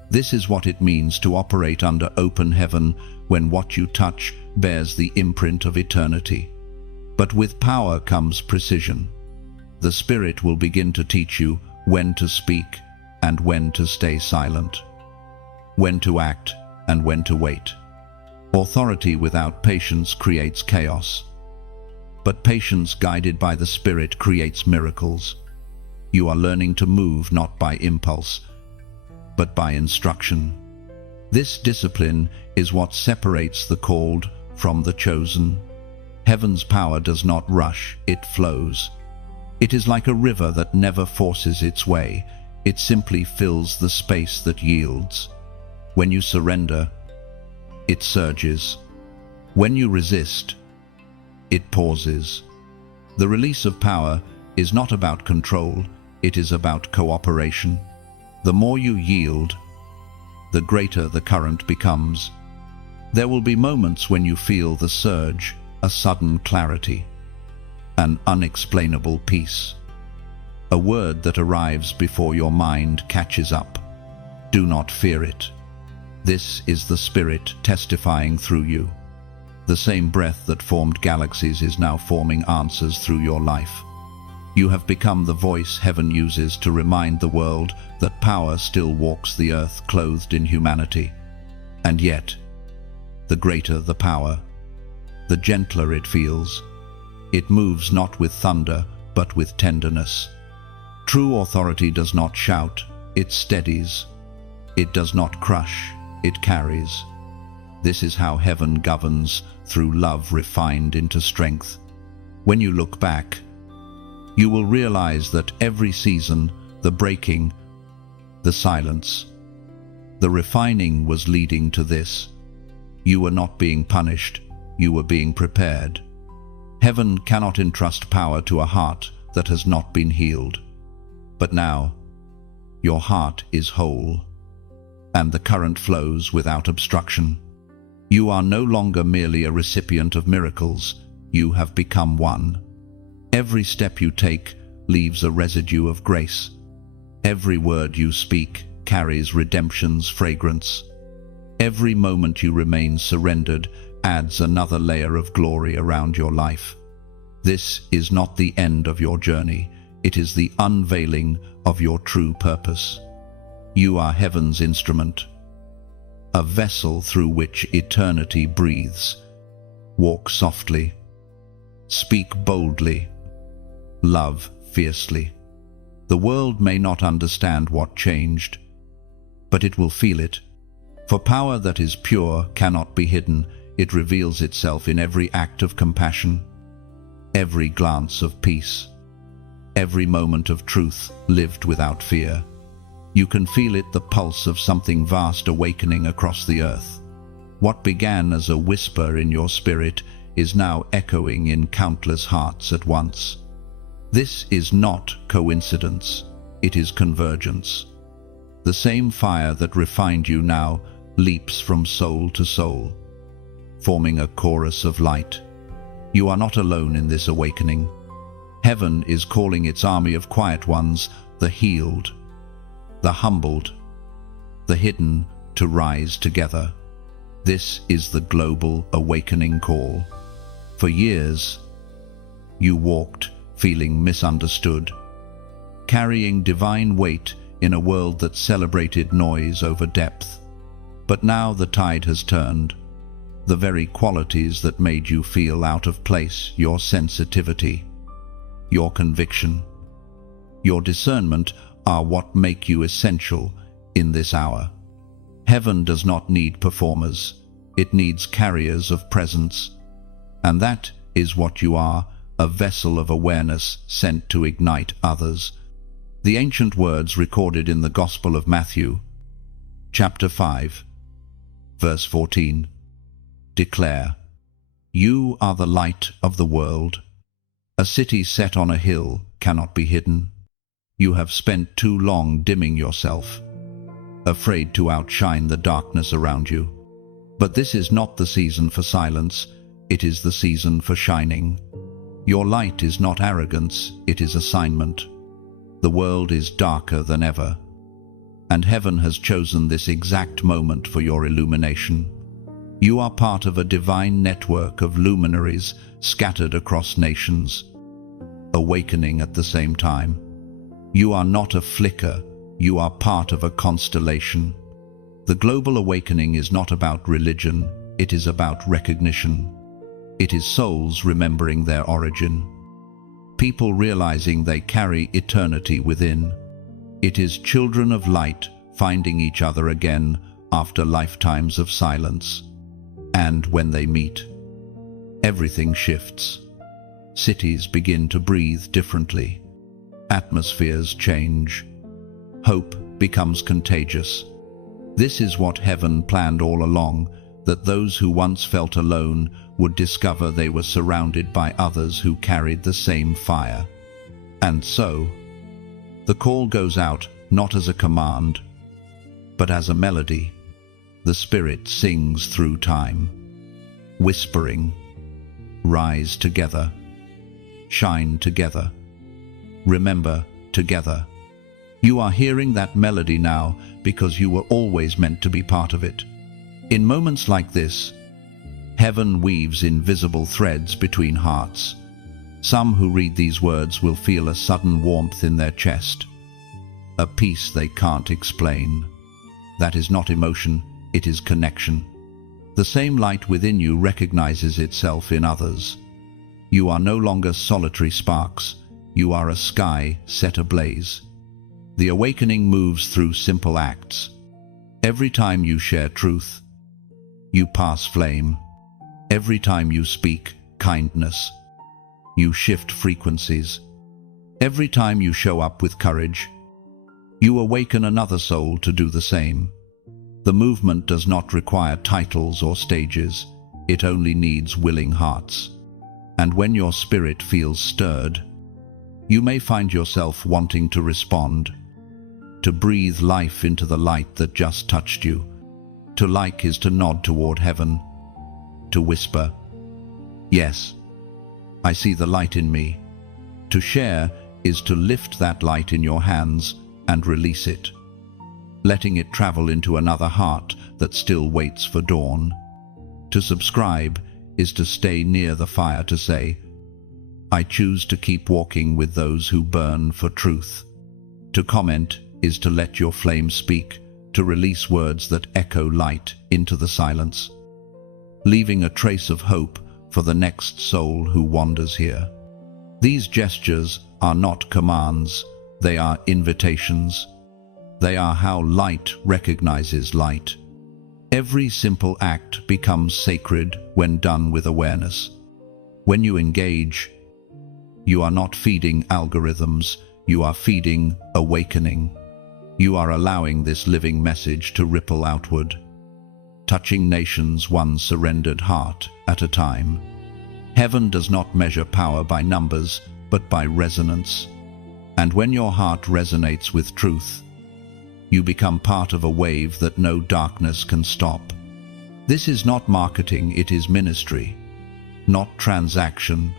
This is what it means to operate under open heaven, when what you touch bears the imprint of eternity. But with power comes precision. The Spirit will begin to teach you when to speak and when to stay silent, when to act and when to wait. Authority without patience creates chaos, but patience guided by the Spirit creates miracles. You are learning to move not by impulse, but by instruction. This discipline is what separates the called from the chosen. Heaven's power does not rush, it flows. It is like a river that never forces its way. It simply fills the space that yields. When you surrender, it surges. When you resist, it pauses. The release of power is not about control, it is about cooperation. The more you yield, the greater the current becomes. There will be moments when you feel the surge, a sudden clarity, an unexplainable peace. A word that arrives before your mind catches up. Do not fear it. This is the Spirit testifying through you. The same breath that formed galaxies is now forming answers through your life. You have become the voice heaven uses to remind the world that power still walks the earth clothed in humanity. And yet, the greater the power, the gentler it feels. It moves not with thunder, but with tenderness. True authority does not shout, it steadies. It does not crush, it carries. This is how heaven governs, through love refined into strength. When you look back, you will realize that every season, the breaking, the silence, the refining was leading to this. You were not being punished, you were being prepared. Heaven cannot entrust power to a heart that has not been healed. But now, your heart is whole, and the current flows without obstruction. You are no longer merely a recipient of miracles, you have become one. Every step you take leaves a residue of grace. Every word you speak carries redemption's fragrance. Every moment you remain surrendered adds another layer of glory around your life. This is not the end of your journey, it is the unveiling of your true purpose. You are heaven's instrument, a vessel through which eternity breathes. Walk softly, speak boldly, love fiercely. The world may not understand what changed, but it will feel it. For power that is pure cannot be hidden. It reveals itself in every act of compassion, every glance of peace, every moment of truth lived without fear. You can feel it, the pulse of something vast awakening across the earth. What began as a whisper in your spirit is now echoing in countless hearts at once. This is not coincidence, it is convergence. The same fire that refined you now leaps from soul to soul, forming a chorus of light. You are not alone in this awakening. Heaven is calling its army of quiet ones, the healed, the humbled, the hidden, to rise together. This is the global awakening call. For years, you walked feeling misunderstood, carrying divine weight in a world that celebrated noise over depth. But now the tide has turned. The very qualities that made you feel out of place, your sensitivity, your conviction, your discernment, are what make you essential in this hour. Heaven does not need performers, it needs carriers of presence. And that is what you are, a vessel of awareness sent to ignite others. The ancient words recorded in the Gospel of Matthew, chapter 5, verse 14, declare, "You are the light of the world. A city set on a hill cannot be hidden. You have spent too long dimming yourself, afraid to outshine the darkness around you. But this is not the season for silence, it is the season for shining. Your light is not arrogance, it is assignment. The world is darker than ever, and heaven has chosen this exact moment for your illumination. You are part of a divine network of luminaries scattered across nations, awakening at the same time. You are not a flicker, you are part of a constellation. The global awakening is not about religion, it is about recognition. It is souls remembering their origin. people realizing they carry eternity within. It is children of light finding each other again after lifetimes of silence. And when they meet, everything shifts. Cities begin to breathe differently. Atmospheres change. Hope becomes contagious. This is what heaven planned all along, that those who once felt alone would discover they were surrounded by others who carried the same fire. And so, the call goes out not as a command, but as a melody. The Spirit sings through time, whispering, "Rise together, shine together, remember together." You are hearing that melody now because you were always meant to be part of it. In moments like this, heaven weaves invisible threads between hearts. Some who read these words will feel a sudden warmth in their chest, a peace they can't explain. That is not emotion, it is connection. The same light within you recognizes itself in others. You are no longer solitary sparks, you are a sky set ablaze. The awakening moves through simple acts. Every time you share truth, you pass flame. Every time you speak kindness, you shift frequencies. Every time you show up with courage, you awaken another soul to do the same. The movement does not require titles or stages, it only needs willing hearts. And when your spirit feels stirred, you may find yourself wanting to respond, to breathe life into the light that just touched you. To like is to nod toward heaven, to whisper, "Yes, I see the light in me." To share is to lift that light in your hands and release it, letting it travel into another heart that still waits for dawn. To subscribe is to stay near the fire, to say, "I choose to keep walking with those who burn for truth." To comment is to let your flame speak, to release words that echo light into the silence, leaving a trace of hope for the next soul who wanders here. These gestures are not commands, they are invitations. They are how light recognizes light. Every simple act becomes sacred when done with awareness. When you engage, you are not feeding algorithms, you are feeding awakening. You are allowing this living message to ripple outward, touching nations one surrendered heart at a time. Heaven does not measure power by numbers, but by resonance. And when your heart resonates with truth, you become part of a wave that no darkness can stop. This is not marketing, it is ministry. Not transaction,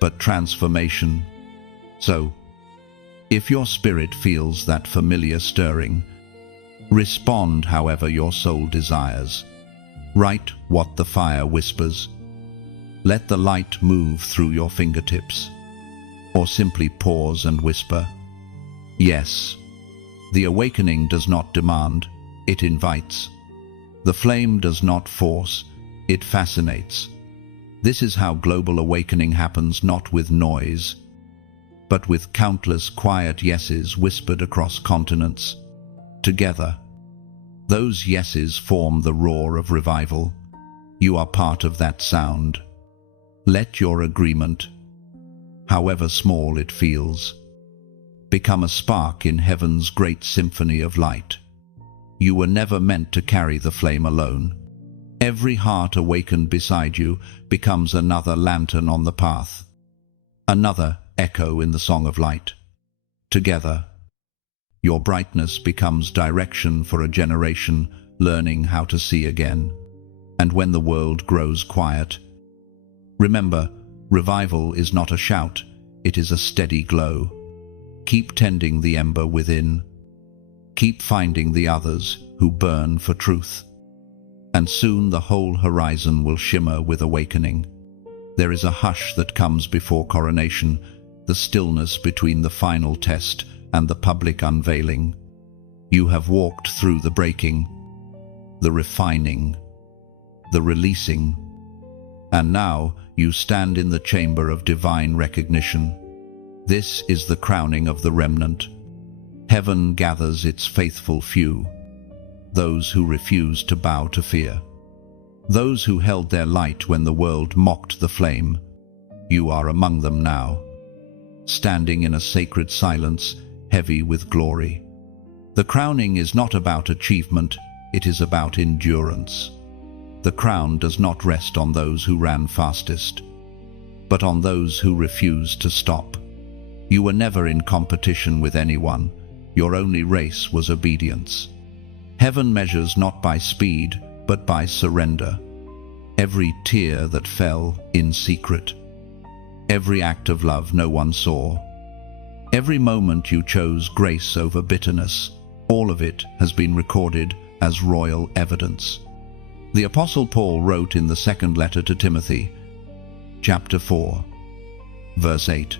but transformation. So, if your spirit feels that familiar stirring, respond however your soul desires. Write what the fire whispers. Let the light move through your fingertips. Or simply pause and whisper, "Yes." The awakening does not demand, it invites. The flame does not force, it fascinates. This is how global awakening happens, not with noise, but with countless quiet yeses whispered across continents. Together, those yeses form the roar of revival. You are part of that sound. Let your agreement, however small it feels, become a spark in heaven's great symphony of light. You were never meant to carry the flame alone. Every heart awakened beside you becomes another lantern on the path, another echo in the song of light. Together, your brightness becomes direction for a generation learning how to see again. And when the world grows quiet, remember, revival is not a shout, it is a steady glow. Keep tending the ember within. Keep finding the others who burn for truth. And soon the whole horizon will shimmer with awakening. There is a hush that comes before coronation, the stillness between the final test and the public unveiling. You have walked through the breaking, the refining, the releasing, And now you stand in the chamber of divine recognition. This is the crowning of the remnant. Heaven gathers its faithful few, those who refused to bow to fear, those who held their light when the world mocked the flame. You are among them now, standing in a sacred silence, heavy with glory. The crowning is not about achievement, it is about endurance. The crown does not rest on those who ran fastest, but on those who refused to stop. You were never in competition with anyone. Your only race was obedience. Heaven measures not by speed, but by surrender. Every tear that fell in secret, every act of love no one saw, every moment you chose grace over bitterness, all of it has been recorded as royal evidence. The Apostle Paul wrote in the second letter to Timothy, chapter 4, verse 8,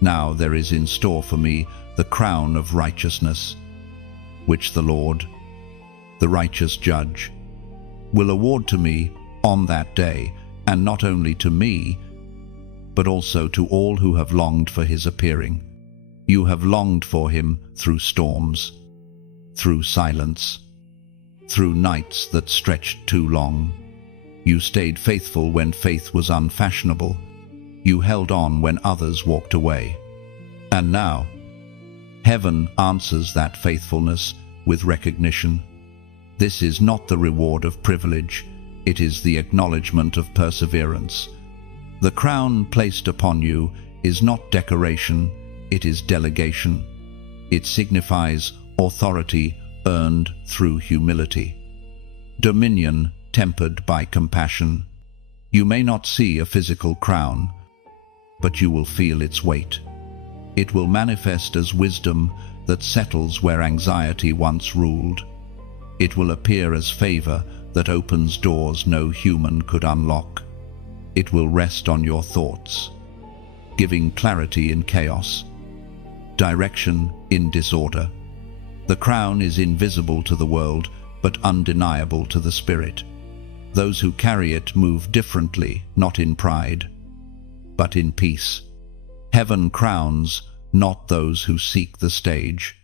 "Now there is in store for me the crown of righteousness, which the Lord, the righteous judge, will award to me on that day, and not only to me, but also to all who have longed for his appearing." You have longed for him through storms, through silence, through nights that stretched too long. You stayed faithful when faith was unfashionable. You held on when others walked away. And now, heaven answers that faithfulness with recognition. This is not the reward of privilege, it is the acknowledgement of perseverance. The crown placed upon you is not decoration, it is delegation. It signifies authority earned through humility, dominion tempered by compassion. You may not see a physical crown, but you will feel its weight. It will manifest as wisdom that settles where anxiety once ruled. It will appear as favor that opens doors no human could unlock. It will rest on your thoughts, giving clarity in chaos, direction in disorder. The crown is invisible to the world, but undeniable to the spirit. Those who carry it move differently, not in pride, but in peace. Heaven crowns not those who seek the stage,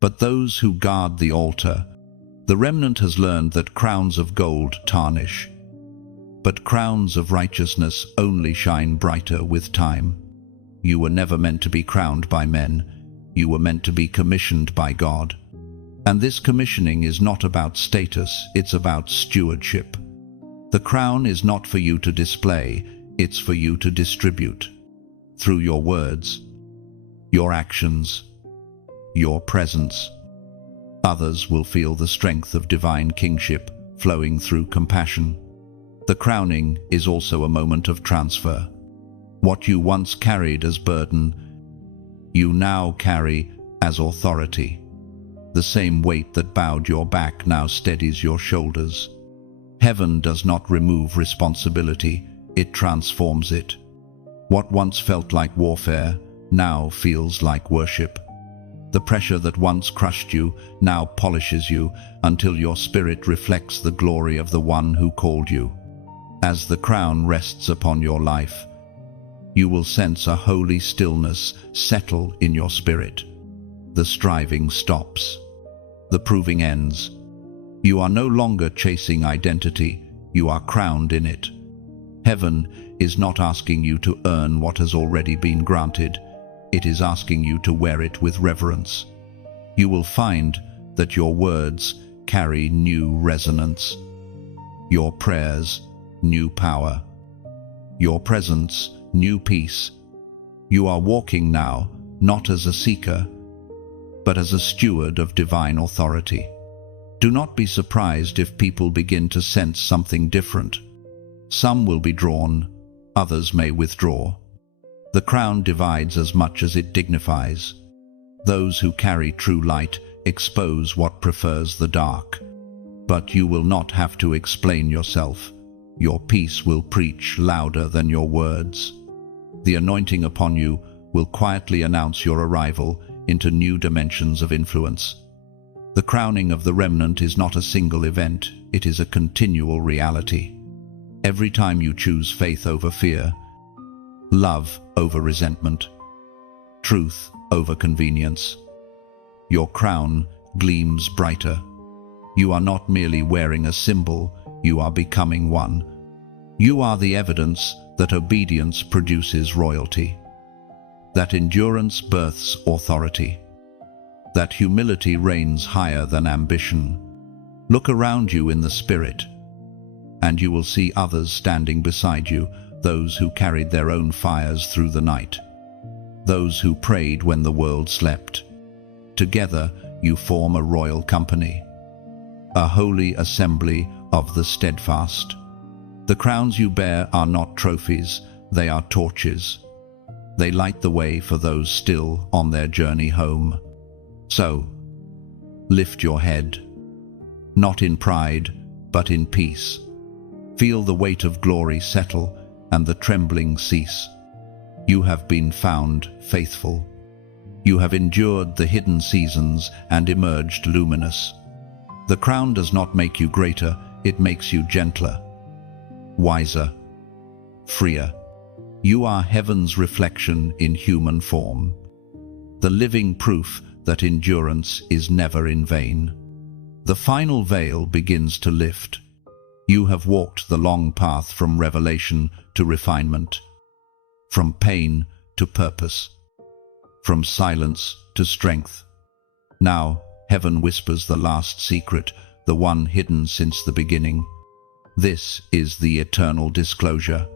but those who guard the altar. The remnant has learned that crowns of gold tarnish, but crowns of righteousness only shine brighter with time. You were never meant to be crowned by men. You were meant to be commissioned by God. And this commissioning is not about status, it's about stewardship. The crown is not for you to display, it's for you to distribute. Through your words, your actions, your presence, others will feel the strength of divine kingship flowing through compassion. The crowning is also a moment of transfer. What you once carried as burden, you now carry as authority. The same weight that bowed your back now steadies your shoulders. Heaven does not remove responsibility, it transforms it. What once felt like warfare now feels like worship. The pressure that once crushed you now polishes you until your spirit reflects the glory of the one who called you. As the crown rests upon your life, you will sense a holy stillness settle in your spirit. The striving stops. The proving ends. You are no longer chasing identity, you are crowned in it. Heaven is not asking you to earn what has already been granted, it is asking you to wear it with reverence. You will find that your words carry new resonance, your prayers, new power, your presence, new peace. You are walking now, not as a seeker, but as a steward of divine authority. Do not be surprised if people begin to sense something different. Some will be drawn, others may withdraw. The crown divides as much as it dignifies. Those who carry true light expose what prefers the dark. But you will not have to explain yourself. Your peace will preach louder than your words. The anointing upon you will quietly announce your arrival into new dimensions of influence. The crowning of the remnant is not a single event, it is a continual reality. Every time you choose faith over fear, love over resentment, truth over convenience, your crown gleams brighter. You are not merely wearing a symbol, you are becoming one. You are the evidence that obedience produces royalty, that endurance births authority, that humility reigns higher than ambition. Look around you in the Spirit, and you will see others standing beside you, those who carried their own fires through the night, those who prayed when the world slept. Together you form a royal company, a holy assembly of the steadfast. The crowns you bear are not trophies, they are torches. They light the way for those still on their journey home. So, lift your head, not in pride, but in peace. Feel the weight of glory settle and the trembling cease. You have been found faithful. You have endured the hidden seasons and emerged luminous. The crown does not make you greater, it makes you gentler, wiser, freer. You are heaven's reflection in human form, the living proof that endurance is never in vain. The final veil begins to lift. You have walked the long path from revelation to refinement, from pain to purpose, from silence to strength. Now, heaven whispers the last secret, the one hidden since the beginning. This is the eternal disclosure,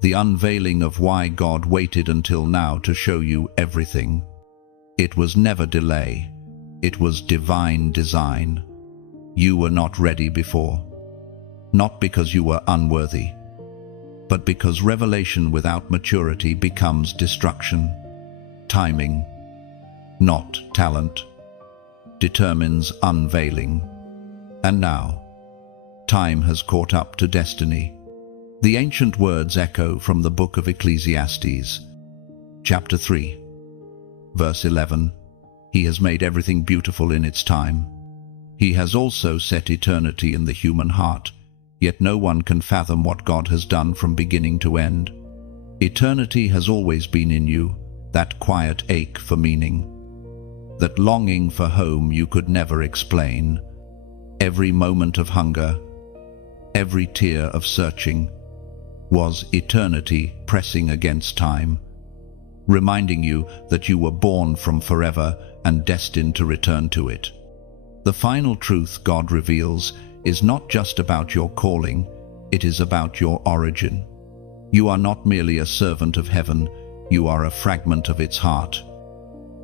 the unveiling of why God waited until now to show you everything. It was never delay, it was divine design. You were not ready before, not because you were unworthy, but because revelation without maturity becomes destruction. Timing, not talent, determines unveiling. And now, time has caught up to destiny. The ancient words echo from the book of Ecclesiastes, chapter 3, verse 11. He has made everything beautiful in its time. He has also set eternity in the human heart, yet no one can fathom what God has done from beginning to end. Eternity has always been in you, that quiet ache for meaning, that longing for home you could never explain. Every moment of hunger, every tear of searching, was eternity pressing against time, reminding you that you were born from forever and destined to return to it. The final truth God reveals is not just about your calling, it is about your origin. You are not merely a servant of heaven, you are a fragment of its heart,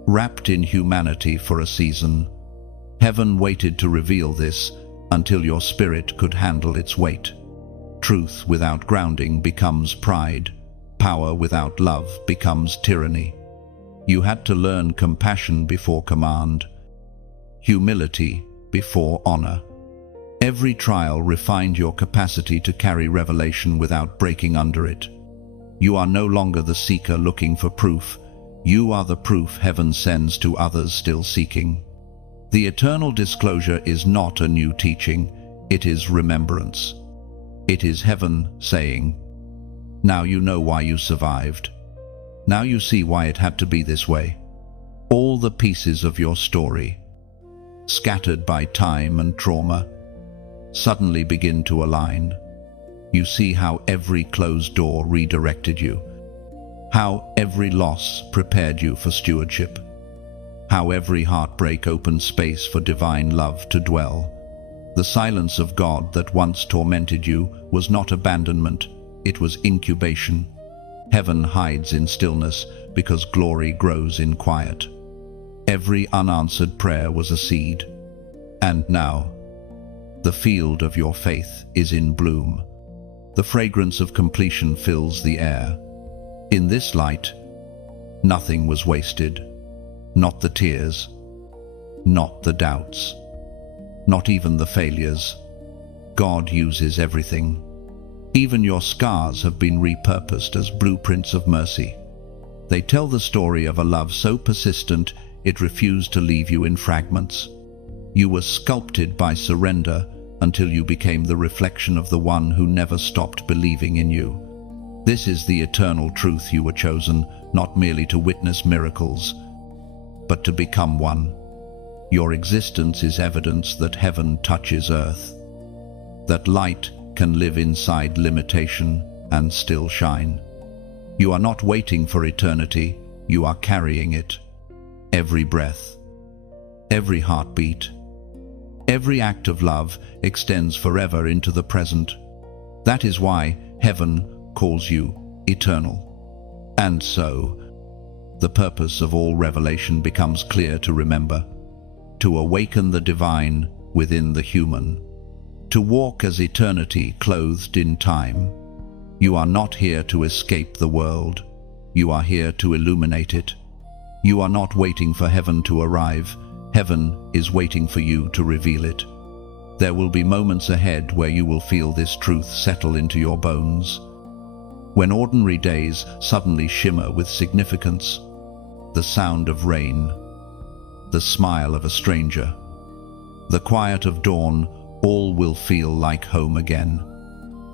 wrapped in humanity for a season. Heaven waited to reveal this until your spirit could handle its weight. Truth without grounding becomes pride. Power without love becomes tyranny. You had to learn compassion before command, humility before honor. Every trial refined your capacity to carry revelation without breaking under it. You are no longer the seeker looking for proof. You are the proof heaven sends to others still seeking. The eternal disclosure is not a new teaching, it is remembrance. It is heaven saying, now you know why you survived. Now you see why it had to be this way. All the pieces of your story, scattered by time and trauma, suddenly begin to align. You see how every closed door redirected you, how every loss prepared you for stewardship, how every heartbreak opened space for divine love to dwell. The silence of God that once tormented you was not abandonment, it was incubation. Heaven hides in stillness because glory grows in quiet. Every unanswered prayer was a seed. And now, the field of your faith is in bloom. The fragrance of completion fills the air. In this light, nothing was wasted. Not the tears, not the doubts, not even the failures. God uses everything. Even your scars have been repurposed as blueprints of mercy. They tell the story of a love so persistent it refused to leave you in fragments. You were sculpted by surrender, until you became the reflection of the one who never stopped believing in you. This is the eternal truth. You were chosen not merely to witness miracles, but to become one. Your existence is evidence that heaven touches earth, that light can live inside limitation and still shine. You are not waiting for eternity, you are carrying it. Every breath, every heartbeat, every act of love extends forever into the present. That is why heaven calls you eternal. And so, the purpose of all revelation becomes clear to remember: to awaken the divine within the human, to walk as eternity clothed in time. You are not here to escape the world, you are here to illuminate it. You are not waiting for heaven to arrive, heaven is waiting for you to reveal it. There will be moments ahead where you will feel this truth settle into your bones, when ordinary days suddenly shimmer with significance. The sound of rain, the smile of a stranger, the quiet of dawn, all will feel like home again.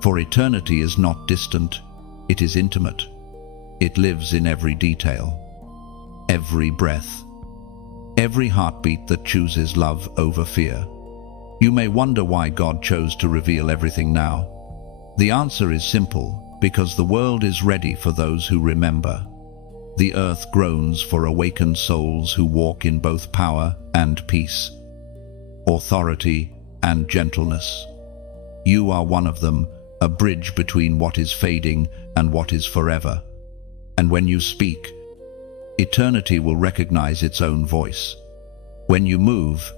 For eternity is not distant, it is intimate. It lives in every detail, every breath, every heartbeat that chooses love over fear. You may wonder why God chose to reveal everything now. The answer is simple: because the world is ready for those who remember. The earth groans for awakened souls who walk in both power and peace, authority and gentleness. You are one of them, a bridge between what is fading and what is forever. And when you speak, eternity will recognize its own voice. When you move,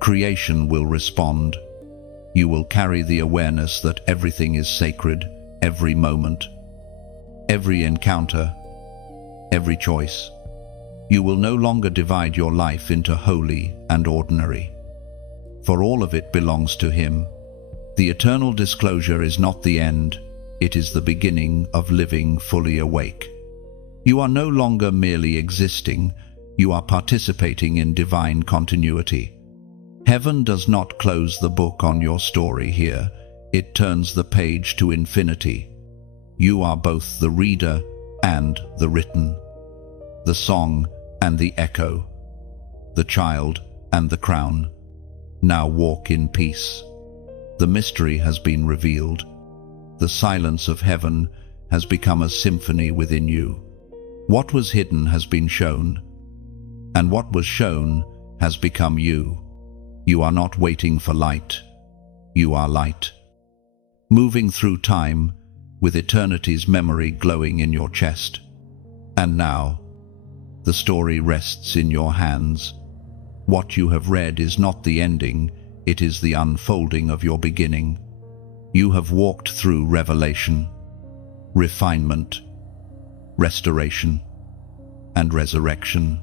creation will respond. You will carry the awareness that everything is sacred, every moment, every encounter, every choice. You will no longer divide your life into holy and ordinary, for all of it belongs to Him. The eternal disclosure is not the end, it is the beginning of living fully awake. You are no longer merely existing, you are participating in divine continuity. Heaven does not close the book on your story here, it turns the page to infinity. You are both the reader and the written, the song and the echo, the child and the crown. Now walk in peace. The mystery has been revealed. The silence of heaven has become a symphony within you. What was hidden has been shown, and what was shown has become you. You are not waiting for light. You are light, moving through time, with eternity's memory glowing in your chest. And now, the story rests in your hands. What you have read is not the ending, it is the unfolding of your beginning. You have walked through revelation, refinement, restoration, and resurrection.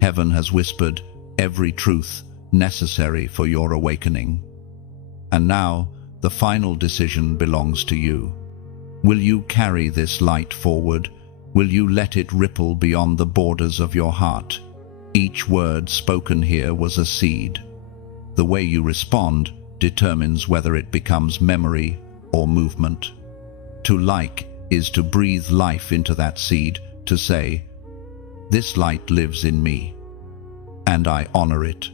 Heaven has whispered every truth necessary for your awakening. And now, the final decision belongs to you. Will you carry this light forward? Will you let it ripple beyond the borders of your heart? Each word spoken here was a seed. The way you respond determines whether it becomes memory or movement. To like is to breathe life into that seed, to say, "This light lives in me, and I honor it."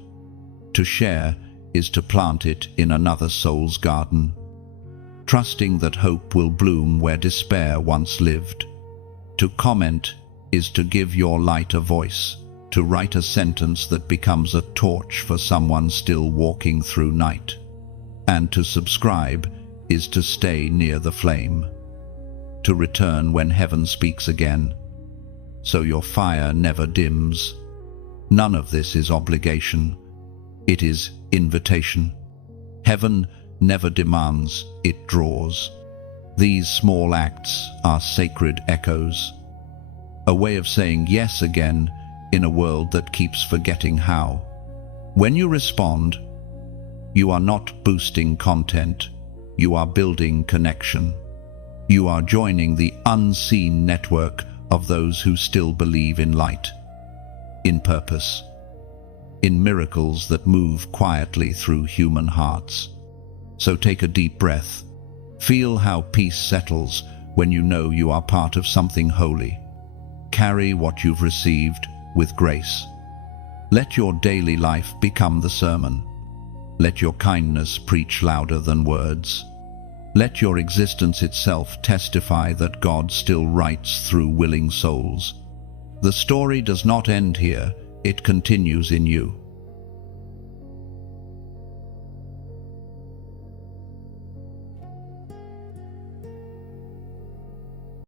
To share is to plant it in another soul's garden, trusting that hope will bloom where despair once lived. To comment is to give your light a voice, to write a sentence that becomes a torch for someone still walking through night. And to subscribe is to stay near the flame, to return when heaven speaks again, so your fire never dims. None of this is obligation, it is invitation. Heaven never demands, it draws. These small acts are sacred echoes, a way of saying yes again in a world that keeps forgetting how. When you respond, you are not boosting content, you are building connection. You are joining the unseen network of those who still believe in light, in purpose, in miracles that move quietly through human hearts. So take a deep breath. Feel how peace settles when you know you are part of something holy. Carry what you've received with grace. Let your daily life become the sermon. Let your kindness preach louder than words. Let your existence itself testify that God still writes through willing souls. The story does not end here, it continues in you.